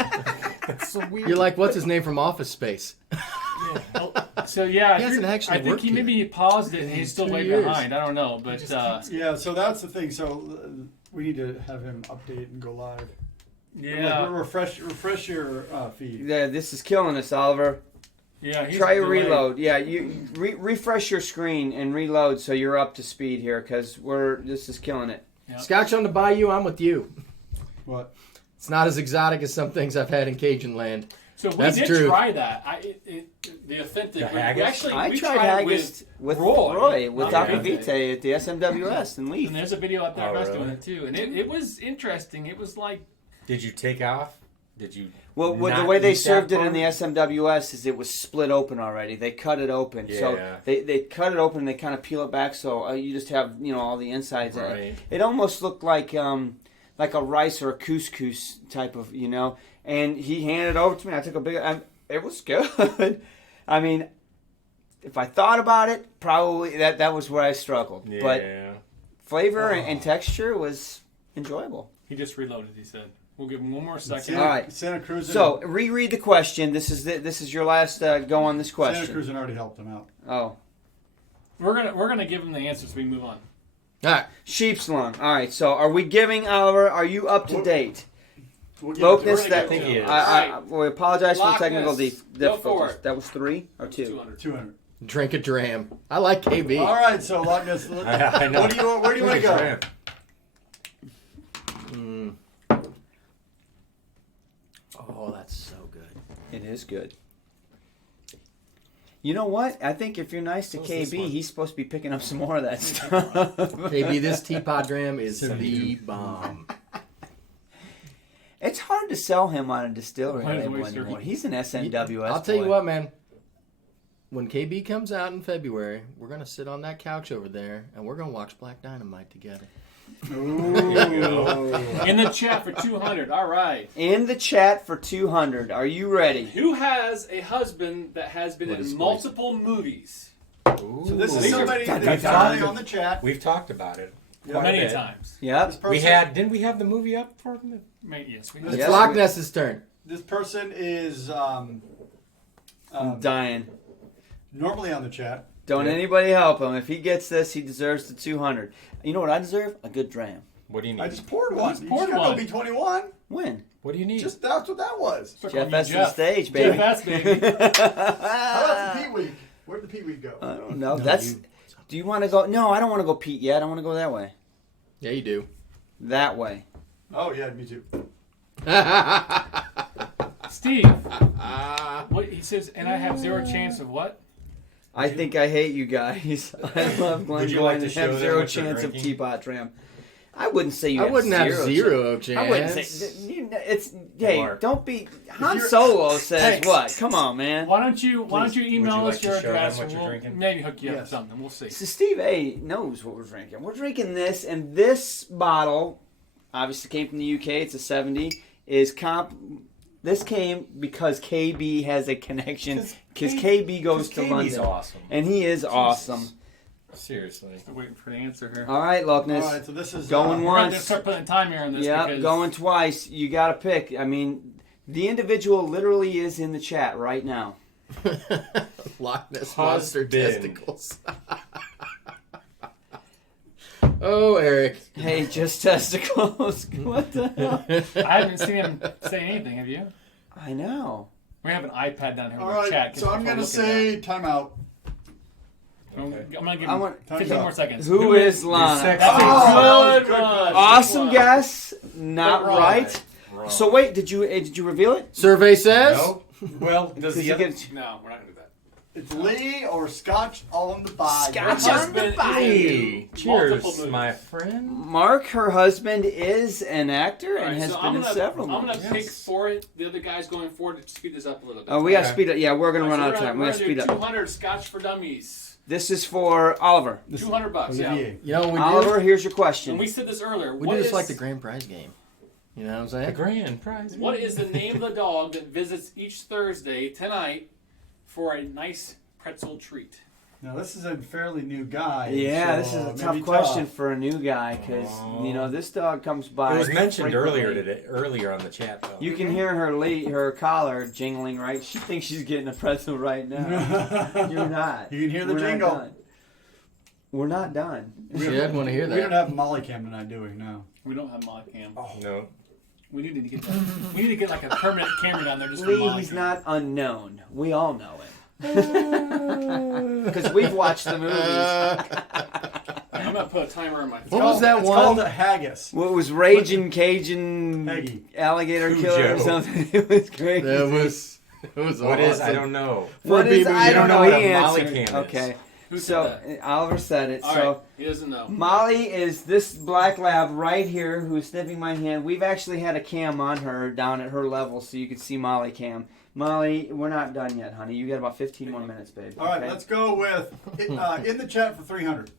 That's so weird. you're like what's his name from Office Space. So yeah, He hasn't actually I think worked he here. maybe paused it and he's still 2 way years. behind. I don't know, but Yeah, so that's the thing. So we need to have him update and go live. yeah, Refresh your feed. Yeah, this is killing us, Oliver. yeah. He's Try a delayed. reload. Yeah, you refresh your screen and reload so you're up to speed here because this is killing it. Yeah. Scotch on the bayou, I'm with you. What? It's not as exotic as some things I've had in Cajun land. So we That's did true. try that. The authentic. The we haggis? actually I we tried tried haggis with Roy, with not Aquavite at the SMWS in Leaf. and there's a video out there Oh, of us really? doing it too, and it was interesting. It was like Did you take off? Did you? Well, the not way they eat that served it in part? the SMWS is it was split open already. They cut it open. So Yeah. they cut it open and they kind of peel it back so you just have, all the insides in it. Right. It almost looked like a rice or a couscous type of, And he handed it over to me. I took a big... it was good. I mean, if I thought about it, probably that was where I struggled. Yeah. But flavor and texture was enjoyable. he just reloaded. He said, "We'll give him 1 more second." Santa, All right. Santa Cruz. So, reread the question. This is your last go on this Santa question. Cruz already helped him out. Oh. We're gonna give him the answer so we can move on. All right. Sheep's lung. All right, so are we giving Oliver, are you up to date? We'll give it to Lochness, him. that, think he is. we apologize for the technical Lockness. Go for difficulties. it. That was 3 or 2? 200. 200. Drink a dram. I like KB. All right, so Loch Ness. I know. Where do you want to go? Oh, that's so good. It is good. You know what? I think if you're nice to So is this KB, one. he's supposed to be picking up some more of that stuff. KB, this teapot dram is the 72. bomb. It's hard to sell him on a distillery Why is label Oyster- anymore. He's an SNWS I'll tell you boy. what, man. When KB comes out in February, we're going to sit on that couch over there and we're going to watch Black Dynamite together. In the chat for 200. All right. In the chat for 200. Are you ready? Who has a husband that has been What is in multiple movies? So this is These are- somebody that's finally on the chat. We've talked about it. quite a Many bit. times. Yep. This person, We had. Didn't we have the movie up for him? Yes, we It's Yes, Loch we- Ness's turn. this person is I'm dying. normally on the chat. Don't anybody help him. If he gets this, he deserves the 200. You know what I deserve? A good dram. What do you need? I just poured one. just You poured just got one. to be 21. When? What do you need? Just that's what that was. Start Jeff calling you S. to the stage, baby. Jeff S, baby. How about the Pete Week? Where'd the Pete Week go? I don't know. No, Do you want to go? No, I don't want to go Pete yet. I want to go that way. Yeah, you do. That way. Oh yeah, me too. Steve, what he says, and I have 0 chance of what? I think I hate you guys. I love Glenn Would you Goyne like to and show have them 0 what you're chance of drinking? teapot dram. I wouldn't say you I have wouldn't have zero zero chance. I wouldn't say it's. Hey, Mark. don't be. Han you're- Solo says Hey. what? Come on, man. Why don't you email Would you us like your to show them address what and you're we'll drinking? maybe hook you up Yes. with something. We'll see. So Steve A knows what we're drinking. We're drinking this, and this bottle obviously came from the UK. It's a 70. This came because KB has a connection. Because KB goes to London, awesome. and he is awesome. Seriously. Still waiting for the answer here. All right, All Lockness. right, so this is Going We're going to once. start putting a timer on this. Yeah, because going twice. You got to pick. I mean, the individual literally is in the chat right now. Loch Ness monster Husband. testicles. Oh, Eric. Hey, just testicles. What the hell? I haven't seen him say anything. Have you? I know. We have an iPad down here All in the right, chat. so I'm gonna say timeout. I'm Okay. gonna give I him want- 15 more seconds. Who is Lana? That's Oh, a good good one. Awesome Good one. guess. not Wrong. right. Wrong. So wait, did you reveal it? Survey says. No. Well, does Did the you other... get No, we're not gonna do that. It's Lee or Scotch on the bayou. Scotch Her on the husband bayou. Hey, Multiple cheers, movies. my friend. Mark, her husband, is an actor and Alright, has so been in several I'm movies. gonna pick for it. The other guy's going forward to speed this up a little bit. Oh, we gotta Okay. speed up. Yeah, we're gonna Alright, run so out of time. We we're gotta gonna speed do up. 200 Scotch for Dummies. This is for Oliver. $200. Yeah. Olivier. You know what we Oliver, do? here's your And question. we said this earlier. We What do this is- like the grand prize game. You know what I'm The saying? grand prize. What is the name of the dog that visits each Thursday tonight for a nice pretzel treat? Now this is a fairly new guy. Yeah, so this is a maybe tough question for a new guy because this dog comes by. It was mentioned frequently. earlier on the chat though. You can hear her collar jingling, right? She thinks she's getting a pretzel right now. You're not. You can hear the We're not jingle. done. We're not done. Yeah, I'd want to hear We don't that. have Molly Cam tonight, do we? No. We don't have mod cam. No. We need to get that. We need to get like a permanent camera down there just for Lee, mod he's cam. not unknown. We all know him. Because we've watched the movies. I'm gonna put a timer on my What was that It's one? called a haggis. What was Raging Cajun Peggy. Alligator Cujo. Killer or something? It was great. That was. It was What is? I awesome. don't know. What For is? people I who don't don't know. know He what a Molly answered. cam is. Okay. Who said So that? Oliver said it. All So right, he doesn't know. Molly is this black lab right here who's sniffing my hand. We've actually had a cam on her down at her level, so you could see Molly cam. Molly, we're not done yet, honey. You got about 15 more minutes, babe. All right, okay? let's go with in the chat for 300.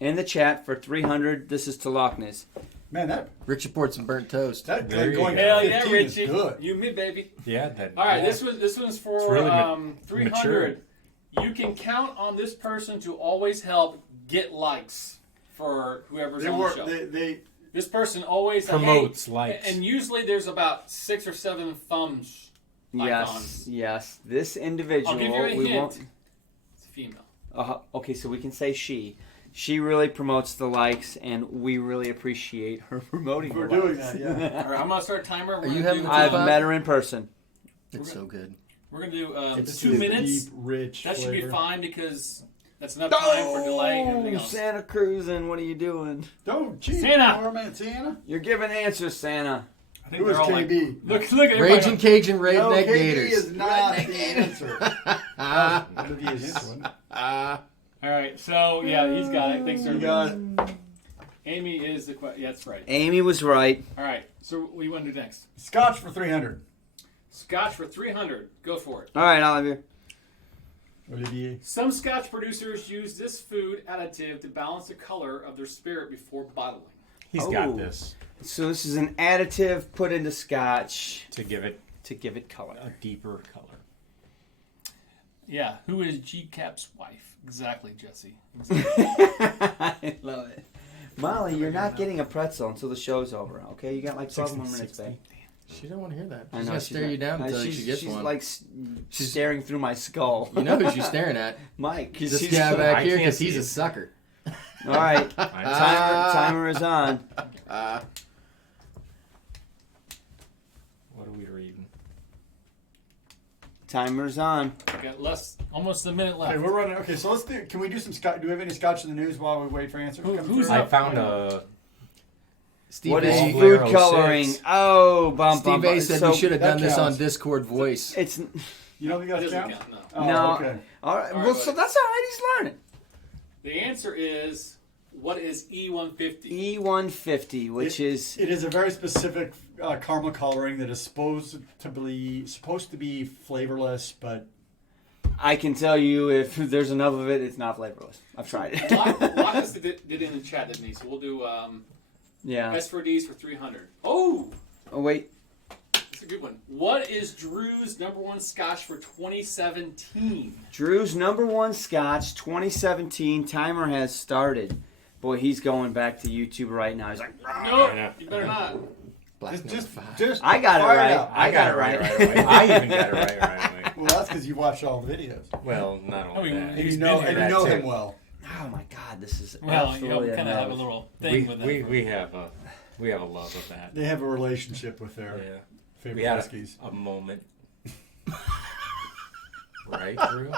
In the chat for 300. This is to Loch Ness. Man, that Rich reports some burnt toast. There you going go. Hell to yeah, 15 is Richie. good. You me, baby. Yeah. That. All right, yeah. this one's for It's really 300. You can count on this person to always help get likes for whoever's they on work. the show. They This person always Promotes hey, likes. and usually there's about 6 or 7 thumbs. Yes, yes. This individual. I'll give you a we hint. won't. It's female. Okay, so we can say she. She really promotes the likes, and we really appreciate her promoting we're the doing likes. that. Yeah. All right, I'm gonna start a timer. We're you gonna having do, a I've Fun. met her in person. It's so good. We're gonna do It's 2 super minutes. Deep, rich. That should be flavor. fine because that's enough time for delay and everything else. Santa Cruzin', what are you doing? Don't cheat, Santa. Norman, Santa. You're giving answers, Santa. I think Who is they're all like, KB? look at everybody. Raging Cajun No, Redneck KB Gators. is not the answer. Olivier's answer, wasn't it? All right, so yeah, he's got it. Thanks, You everybody. got it. Amy is the question. Yeah, that's right. Amy was right. All right, so what do you want to do next? Scotch for 300. Scotch for 300. Go for it. All right, Oliver. Olivier. Some Scotch producers use this food additive to balance the color of their spirit before bottling. He's Oh. got this So this is an additive put into Scotch to give it to give it color. a deeper color. Yeah, who is G-Cap's wife? Exactly, Jesse. Exactly. I love it. Molly, you're not getting a pretzel until the show's over, okay? You got like 12 more minutes, 60. babe. She don't want to hear that. I She's know, gonna she's stare not- you down until she's, she gets she's one. like she's staring through my skull. You know who she's staring at? Mike. This she's- guy back I here can't because see he's it. a sucker. All right, timer is on. What are we reading? Timer's on. We got almost a minute left. Okay, we're running. Okay, so let's do. Can we do some Scotch? Do we have any Scotch in the news while we wait for answers? Who- Come who's through? up? I found a. Steve What is A. Blair food 06. coloring? Oh, bum bum. Steve A. bum. said So we should have that done this on counts. Discord voice. It's You don't think It that doesn't counts? count, no. Oh, no. okay. All right. All right, Well, so buddy. that's all right. He's learning. The answer is, what is E150? E150, which is It is a very specific caramel coloring that is supposed to be flavorless, but I can tell you if there's enough of it, it's not flavorless. I've tried it. Lockus did it in the chat, didn't he? So we'll do Yeah. S for D's for 300. Oh, Oh wait. that's a good one. What is Drew's #1 Scotch for 2017? Drew's #1 Scotch 2017 timer has started. Boy, he's going back to YouTube right now. He's like, No, you better not. Black just I got it fire right. out. I got it right. away. I even got it right away. Well, that's because you watched all the videos Well, not only I mean, and that. you He's know been and here. you know That him too. well. Oh my God, this is Well, absolutely we kind of have a enough. little thing with it. We have a love of that. They have a relationship with their Yeah. favorite We had whiskeys. a moment. Right, Drew?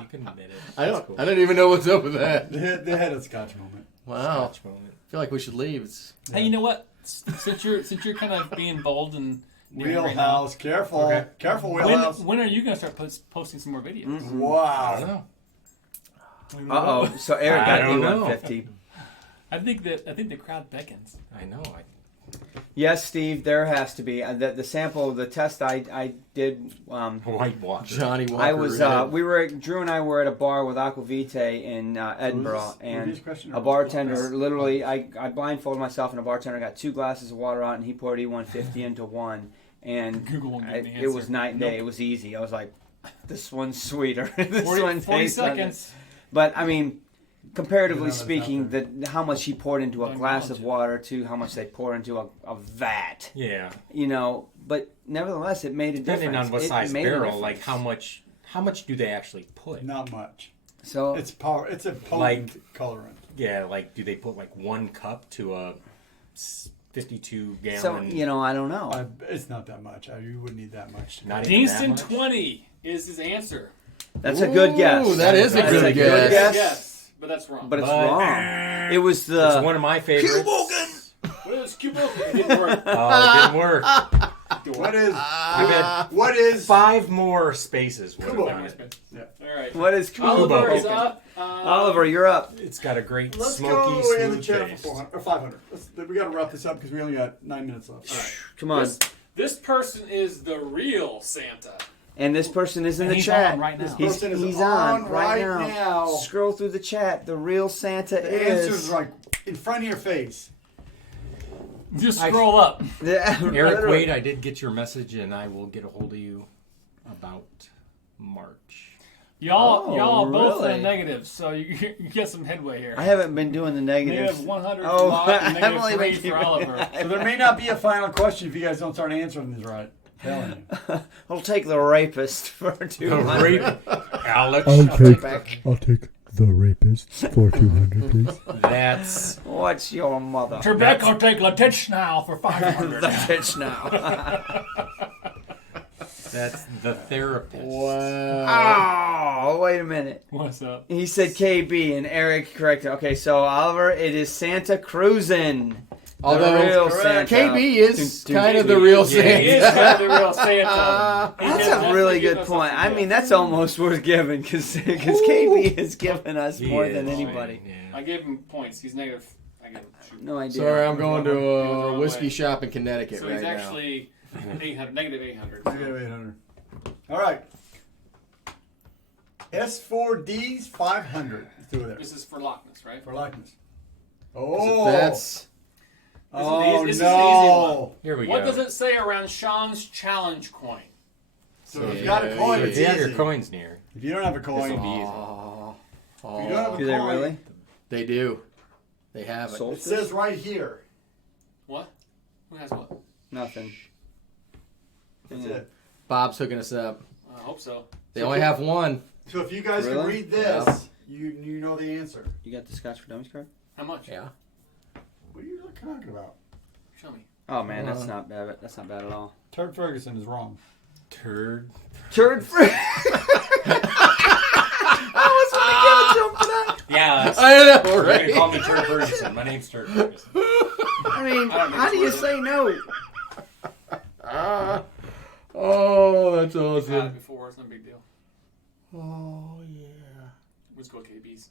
You can admit it. I That's don't. cool. I don't even know what's up with that. They had a Scotch moment. Wow. Scotch moment. I feel like we should leave. It's, Hey, you know what? Since you're kind of being bold and near right now, Wheelhouse, careful, Okay. careful, Wheelhouse. when are you gonna start posting some more videos? I don't Wow. know. Uh-oh. So Eric I got don't you know. 150. I think the crowd beckons. I know. Yes, Steve, there has to be. The sample, the test I did, Whitewater. Johnny Walker. I was, Red. Drew and I were at a bar with Aquavitae in Edinburgh, and Who's question or a bartender, Chris? literally, I blindfolded myself, and a bartender got 2 glasses of water out, and he poured E150 into one, and Google won't give me the it was answer. night and day. Nope. It was easy. I was like, this one's sweeter. This 40 one 40 tastes better. seconds. But, I mean, comparatively You know it's speaking, not how much he poured into a Don't glass acknowledge of it. water to how much they pour into a vat. Yeah. You know, but nevertheless, it made a difference. Depending on what It size made a barrel, like difference. how much do they actually put? Not much. So It's power. It's a potent Like- colorant. Yeah, like do they put like 1 cup to a 52 gallon? So you know, I don't know. It's not that much. You wouldn't need that much. Not even that Deanston much? 20 is his answer. That's a good guess. Ooh, that is a That's good guess. Yes, but that's wrong. But it's But- wrong. It was It's the one of my favorites. what is Cuba? It didn't work. Oh, it didn't work. What is? I bet What is? 5 more spaces would have Kubo. done it. Yeah. All right. what is Oliver is Kubo? up. Oliver, you're up. It's got a great Let's smoky, go in the smooth chat taste. for 400 or 500. We got to wrap this up because we only got 9 minutes left. All right. Come on. This person is the real Santa. And this person is in And the he's chat. on right now. This He's, person is he's on on right now. now. Scroll through the chat. The real Santa The answer is is like in front of your face. Just scroll up. Eric, Literally. wait, I did get your message, and I will get a hold of you about March. Y'all are both really? in the negative, so you get some headway here. I haven't been doing the negatives. Negative 100 for Oh, Locke and I've negative only 3 been for Oliver. So there may not be a final question if you guys don't start answering these right. Telling you. I'll take the rapist for 200. Alex, I'll take the rapist for 200, please. that's What's your mother? Trebek will take Latich now for 500. The bitch now. that's the therapist. Wow. Oh, wait a minute. What's up? He said KB and Eric corrected. Okay, so Oliver, it is Santa Cruisin'. Although the real correct. Santa. KB is Dun, dun, kind of dun. the real He is Santa. kind of the real Santa. He That's can a really definitely give good us point. a I deal. mean, that's almost worth giving because KB has given us He more is, than anybody. yeah. I gave him points. He's negative. I gave him shoot. No idea. Sorry, I'm going to He went the a wrong whiskey way. shop in Connecticut So right he's now. actually 800, negative 800. Negative 800. All right. S4D's 500. Let's do it there. This is for Loch Ness, right? For likeness. So Oh. that's Oh, this is no. an easy one. Here we What go. does it say around Sean's challenge coin? So if you got a coin, So it's if you have easy. your coins near, If you don't have a this'll coin, be easy. oh, if you don't have a Do they coin, really? they do. They have it. Sold it says right here. What? Who has what? Nothing. That's Yeah. it. Bob's hooking us up. I hope so. They only have one. So if you guys can Really? read this, you know the answer. You got the Scotch for Dummies card? How much? Yeah. What are you talking about? Show me. Oh man, that's not bad. That's not bad at all. Turd Ferguson is wrong. Turd. Turd free. I was gonna give it to him for that. Yeah, that's, I know, you're gonna right? call me Turd Ferguson. My name's Turd Ferguson. I mean, I don't how do you think it's worth say no? Oh, that's I've had awesome. it before. It's no big deal. Oh yeah. Let's go KB's.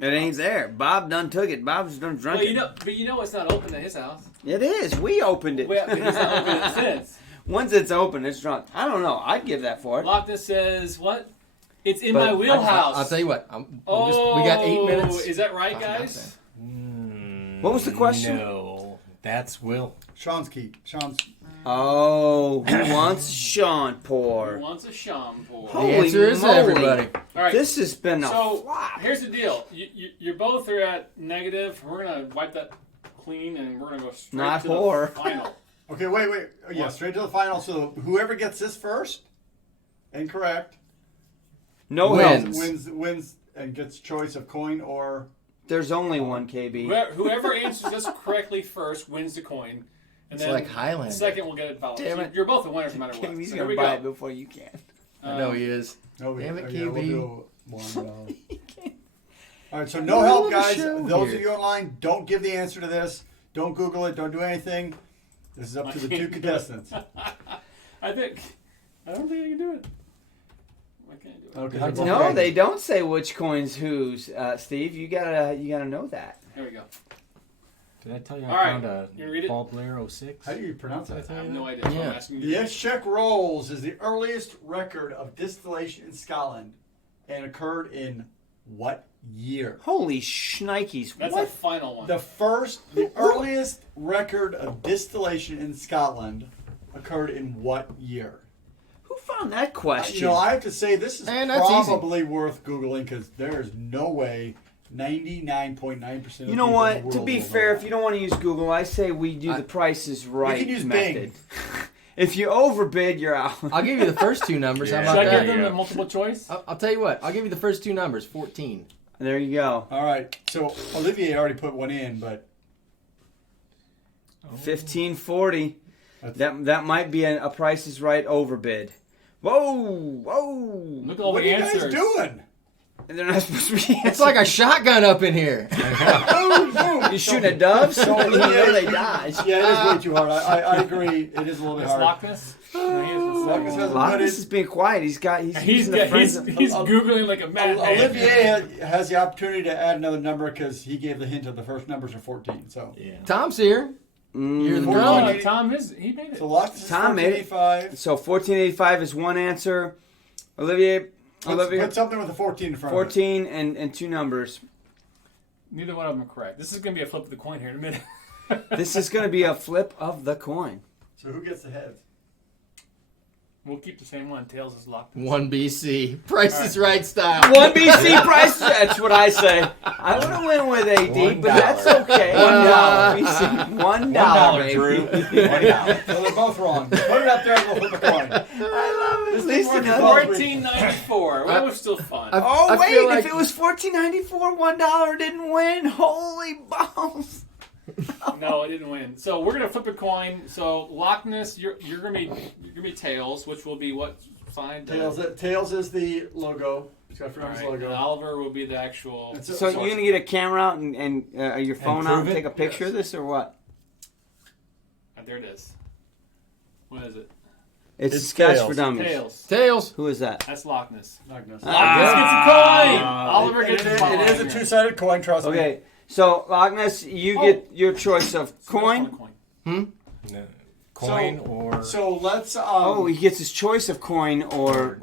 It ain't there. Bob done took it. Bob's done drunk Well, it. you know it's not open at his house. It is. We opened it. Well, but he's not opened it since. Once it's open, it's drunk. I don't know. I'd give that for it. Loch Ness says what? It's in But my wheelhouse. I'll tell you what. Oh, we got 8 minutes. Is that right, Talking about guys? What was the question? No, that's Will. Sean's keep. Sean's. Oh, who wants Sean Who pour? wants a shampoo? The Holy answer is moly. everybody. All right. This has been a So flop. here's the deal. You both are at negative. We're gonna wipe that clean, and we're gonna go straight Not to whore. the final. Okay, wait. Oh, yeah, What? straight to the final. So whoever gets this first, incorrect, No Wins. help. wins and gets choice of coin or. There's only one KB. Whoever answers this correctly first wins the coin, and It's then like Highlander. second will get it followed. Damn So it. you're both the winners no matter what. KB's So here gonna we buy go. it before you can. I know he is. No, Damn it, yeah, we'll KB. do one. All right, so no help, Middle of the guys. show Those here. of you online, don't give the answer to this. Don't Google it. Don't do anything. This is up to the two contestants. I don't think I can do it. Why can't I do it? Okay. No, they don't say which coin's whose. Steve, you gotta know that. Here we go. Did I tell you All I right, found a you wanna read it? Paul Blair 06? How do you pronounce that? I have no idea. So Yeah. I'm asking The you. Exchequer Rolls is the earliest record of distillation in Scotland and occurred in what year? Holy shnikes! That's What? the final one. The earliest record of distillation in Scotland occurred in what year? Who found that question? You know, I have to say this is Man, that's easy. probably worth Googling because there is no way 99.9% of You know people in the what? world To be will know fair, that. if you don't want to use Google, I say we do the Price is Right can use method. Bing. If you overbid, you're out. I'll give you the first two numbers. How Should about I give that? them the multiple choice? I'll tell you what. I'll give you the first two numbers. 14. There you go. All right, so Olivier already put one in, but 1540. That's- That might be a Price is Right overbid. Whoa! Look at all what are the you answers. guys doing? And they're not supposed to be. It's like a shotgun up in here. Boom, boom. You shooting at doves? So, you know yeah, they die. Yeah, it is way too hard. I agree. It is a little bit Let's hard. lock this. No, he is the Lock second this one. has- Lockus is being quiet. He's using the friends. He's Googling like a madman. Olivier has the opportunity to add another number because he gave the hint of the first numbers are 14. So, Yeah. Tom's here. You're the 14. drummer. Tom he made it. so lock this is Tom made it. 1485. So 1485 is one answer. Olivier, Put something with a 14 in front of it. 14 and two numbers. Neither one of them are correct. This is going to be a flip of the coin here in a minute. This is going to be a flip of the coin. So who gets the heads? We'll keep the same one. Tails is locked. 1 BC. Price is Right style. 1 BC price. That's what I say. I would have went with AD, but that's okay. $1 BC. $1, baby. Drew. $1. So they're both wrong. Put it up there and we'll flip a coin. I love it. At least works another. well. 1494. That was still fun. Oh I wait! feel like- If it was $14.94, $1 didn't win. Holy balls! No, I didn't win. So we're gonna flip a coin. So Loch Ness, you're gonna be tails, which will be what sign? Tails is the logo. It's got All Freedom's right, and logo. Oliver will be the actual. It's a- So you're gonna get a camera out and your phone out prove and it? take a picture of this or what? There it is. What is it? It's It's Scotch Tails. for Dummies. Tails. Tails. Who is that? That's Loch Ness. Loch Ness. Loch Ness gets a coin. Oliver gets a coin. It is a two-sided coin, trust me. Okay, so Loch Ness, you get your choice of coin. No. Coin or So let's. Oh, he gets his choice of coin or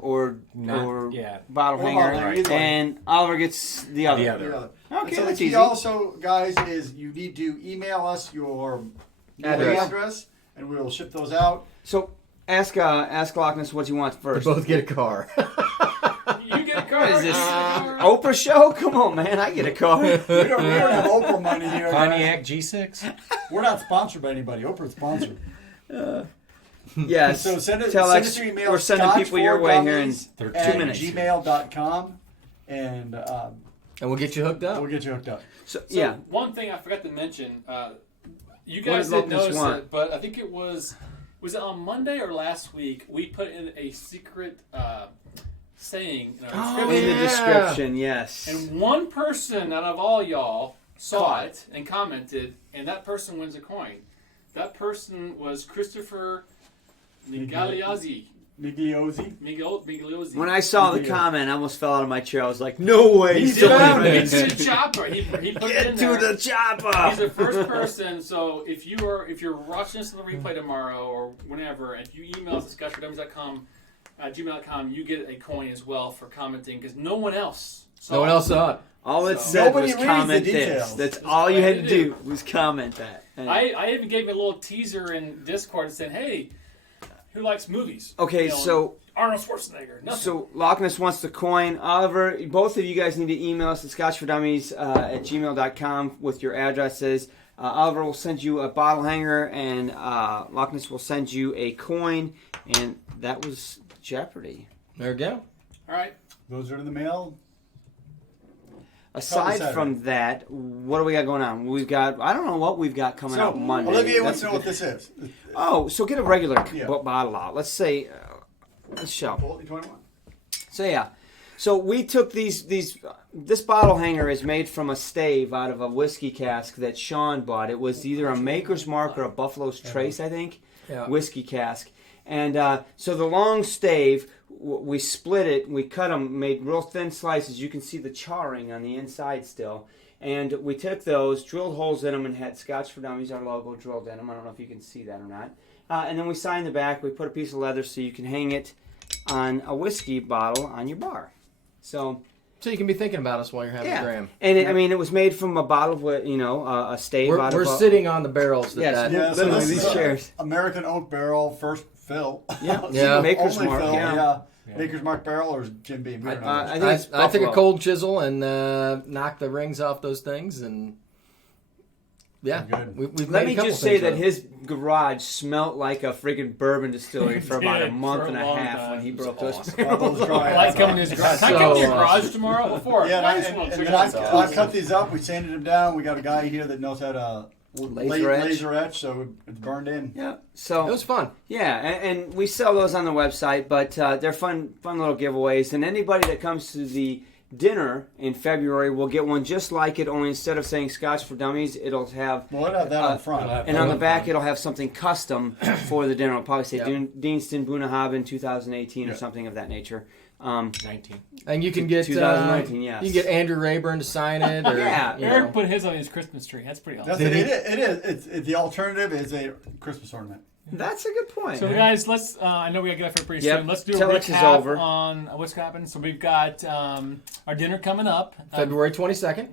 yeah. bottle Or hanger, bottle hanger, either way. and Oliver gets the other. The other. Yeah. Okay, so the that's key easy. also, guys, is you need to email us your mailing Address. address, and we will ship those out. So ask Loch Ness what you want They first. both get a car. You get a card. What is this? Oprah show? Come on, man! I get a car. We don't have Oprah money here. Pontiac G6? We're not sponsored by anybody. Oprah's sponsored. Yes. So send Tell us us your email. we're sending people your way here in 2 2 minutes. gmail.com, and And we'll get you hooked up. we'll get you hooked up. So, So yeah. one thing I forgot to mention. You What guys did didn't Loch Ness notice want? it, but I think it was it on Monday or last week. We put in a secret saying in our In description. the yeah. description, yes. And one person out of all y'all saw it and commented, and that person wins a coin. That person was Christopher Migliozzi. Migliozzi. When I saw the comment, I almost fell out of my chair. I was like, "No way!" He's Still found in He's it. the chopper. He put it in Get there. to the chopper. He's the first person. So if you're watching this on the replay tomorrow or whenever, and if you email us at scotchforDummies.com, gmail.com, you get a coin as well for commenting because no one else saw No one it. else saw it. All it So- said Nobody was reads comment the this. details. That's That's all you all had you to do. do was comment that. And- I even gave a little teaser in Discord saying, "Hey, who likes movies?" okay, You know, so Arnold Schwarzenegger. Nothing. So Loch Ness wants the coin. Oliver, both of you guys need to email us at scotchfordummies at gmail.com with your addresses. Oliver will send you a bottle hanger, and Loch Ness will send you a coin. And that was Jeopardy. There we go. All right. Those are in the mail. Aside Saturday. from that, what do we got going on? We've got, I don't know what we've got coming out Monday. Olivier wants That's to know a what good- this is. Oh, so get a regular Yeah. bottle out. Let's say, let's show. Bolton 21. So yeah, So we took these. This bottle hanger is made from a stave out of a whiskey cask that Sean bought. It was either a Maker's Mark or a Buffalo's Trace, I think, whiskey cask. And so the long stave, we split it. We cut them, made real thin slices. You can see the charring on the inside still. And we took those, drilled holes in them, and had Scotch for Dummies, our logo, drilled in them. I don't know if you can see that or not. And then we signed the back. We put a piece of leather so you can hang it on a whiskey bottle on your bar. So you can be thinking about us while you're having a dram. And it was made from a bottle of, a stave. We're sitting on the barrels. So these this is chairs. American oak barrel, first fill. Yeah. Maker's Only Mark. fill, Yeah. Maker's Mark barrel or Jim Beam? I think it's I took a Buffalo. cold chisel and knocked the rings off those things, and we've Let made me a couple just say things that with it. his garage smelt like a friggin' bourbon distillery for about a did, month for and a a long half time. when he It was broke those awesome. barrels. I like coming to his garage. Can I come to your garage tomorrow? Before? Yeah, I just want to check it out. I cut these up. We sanded them down. We got a guy here that knows how to laser etch, so it's burned in. Yeah, so It was fun. yeah, and we sell those on the website, but they're fun little giveaways. And anybody that comes to the dinner in February will get one just like it. Only instead of saying Scotch for Dummies, it'll have. Well, it'll have that on front. And on the back, it'll have something custom for the dinner. It'll probably say Deanston Bunnahabhain 2018 or something of that nature. 19. And you can get 2019, yes. You can get Andrew Rayburn to sign it. Or, Yeah. you Eric know. put his on his Christmas tree. That's pretty awesome. It is. It's the alternative is a Christmas ornament. That's a good point. So guys, let's. I know we gotta get up here pretty Yep. soon. Let's do a Telex is recap over. on what's happened. So we've got our dinner coming up. February 22nd.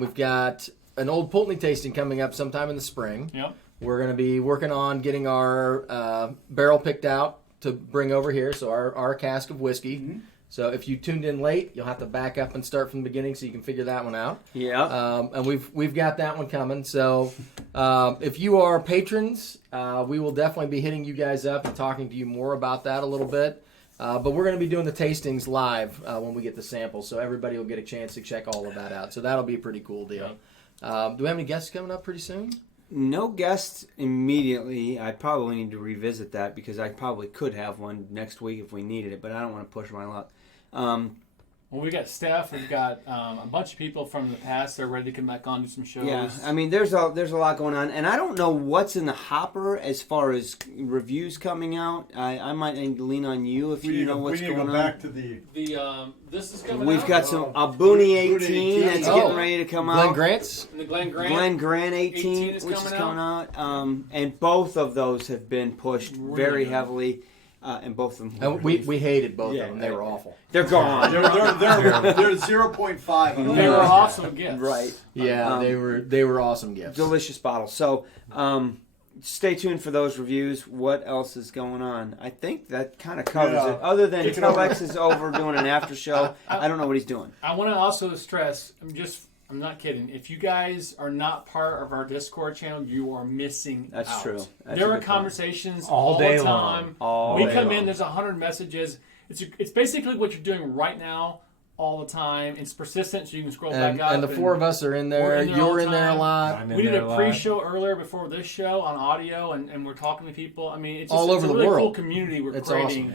We've got an Old Pulteney tasting coming up sometime in the spring. Yep. We're going to be working on getting our barrel picked out to bring over here, so our cask of whiskey. So if you tuned in late, you'll have to back up and start from the beginning so you can figure that one out. Yeah. And we've got that one coming. So if you are patrons, we will definitely be hitting you guys up and talking to you more about that a little bit. But we're going to be doing the tastings live when we get the samples, so everybody will get a chance to check all of that out. So that'll be a pretty cool deal. Do we have any guests coming up pretty soon? No guests immediately. I probably need to revisit that because I probably could have one next week if we needed it, but I don't want to push my luck. Well, we got Steph. We've got a bunch of people from the past. They're ready to come back on, do some shows. Yeah, I mean, there's a lot going on, and I don't know what's in the hopper as far as reviews coming out. I might need to lean on you if you know what's going on. We need to go back to the. This is coming out. We've got some Booney 18 18. that's Oh. getting ready to come Glenn out. Grant's? And the Glen Grant. Glen Grant 18, is which is coming coming out. And both of those have been pushed very good. heavily, and both of them. And we hated both Yeah. of them. They were awful. They're gone. They're 0.5. on the They were list. awesome gifts. Right. Yeah, they were awesome gifts. Delicious bottles. So, stay tuned for those reviews. What else is going on? I think that kind of covers it. Other than Telex is over doing an after show. I don't know what he's doing. I want to also stress, I'm not kidding. If you guys are not part of our Discord channel, you are missing That's out. true. That's There a are good point. conversations All all day the long. time. All we day come long. in, there's 100 messages. It's basically what you're doing right now all the time. It's persistent, so you can scroll back up. And the four of us are in there. we're in there all You're the in there a time. lot. I'm in We did there a lot. pre-show earlier before this show on audio, and we're talking to people. I mean, it's just, All over it's a the really cool world. community we're It's creating.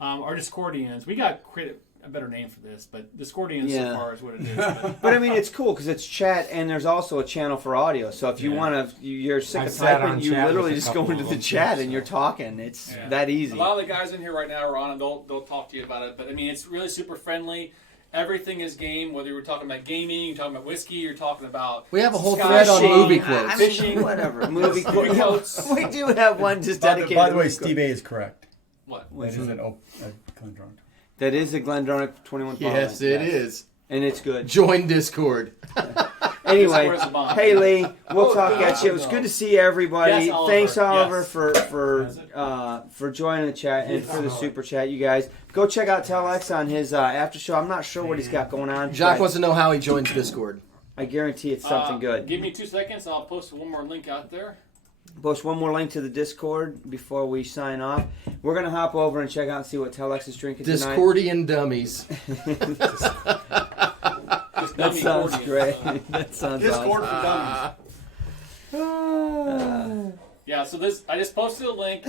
Our Discordians. We got to create a better name for this, but Discordians Yeah. so far is what it is. But But I mean, it's cool because it's chat, and there's also a channel for audio. So if you want to, you're sick I of sat typing, on you chat literally with a just go couple into of the them, chat too, and so. you're talking. It's Yeah. that easy. a lot of the guys in here right now are on, and they'll talk to you about it. But I mean, it's really super friendly. Everything is game. Whether you're talking about gaming, you're talking about whiskey, you're talking about We have a whole Scotch, thread on Fishing, movie I quotes. mean, Fishing. whatever. Movie Movie quotes. quotes. We do have one just By dedicated. the to way, movie Steve A is correct. what? That is an Glendronach. quotes. That is a Glendronach 21 Yes, bottle. it is. And it's good. Join Discord. Anyway, Discord's a bomb. hey Lee, we'll Oh, talk no, at you. It was no. good to see everybody. Yes, Oliver. Thanks, Oliver, Yes. for joining the chat and for the super chat. You guys go check out Telex on his after show. I'm not sure what he's got going on. Jacques but wants to know how he joins Discord. I guarantee it's something good. Give me 2 seconds. I'll post one more link out there. Post one more link to the Discord before we sign off. We're gonna hop over and check out and see what Telex is drinking tonight. Discordian dummies. That sounds Dummy great. accordion. That sounds Discord awesome. for dummies. Yeah, so I just posted a link.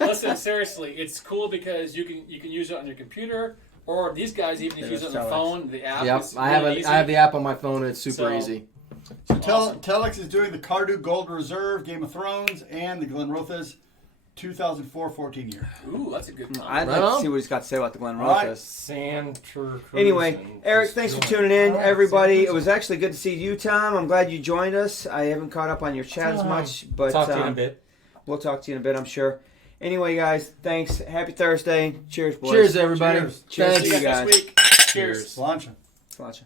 Listen, seriously, it's cool because you can use it on your computer, Or these guys, even if you use it on the Telex. phone, the app Yep, is I have really easy. I have the app on my phone. And it's super So- easy. So Awesome. Telex is doing the Cardew Gold Reserve, Game of Thrones, and the Glenrothes 2004-14 year. Ooh, that's a good time. I'd Right like on. to see what he's got to say about the Glen All right. Rothes. Santa Cruz. Anyway, and Eric, thanks for Christina. tuning in, All right, everybody. Santa It was actually good to see you, Tom. I'm glad you joined us. I haven't caught up on your chat as much, but Talk to you in a bit. we'll talk to you in a bit, I'm sure. Anyway, guys, thanks. Happy Thursday. Cheers, boys. Cheers, everybody. Cheers. Cheers Thanks. to See you you guys guys. next week. Cheers. Sláinte. Gotcha.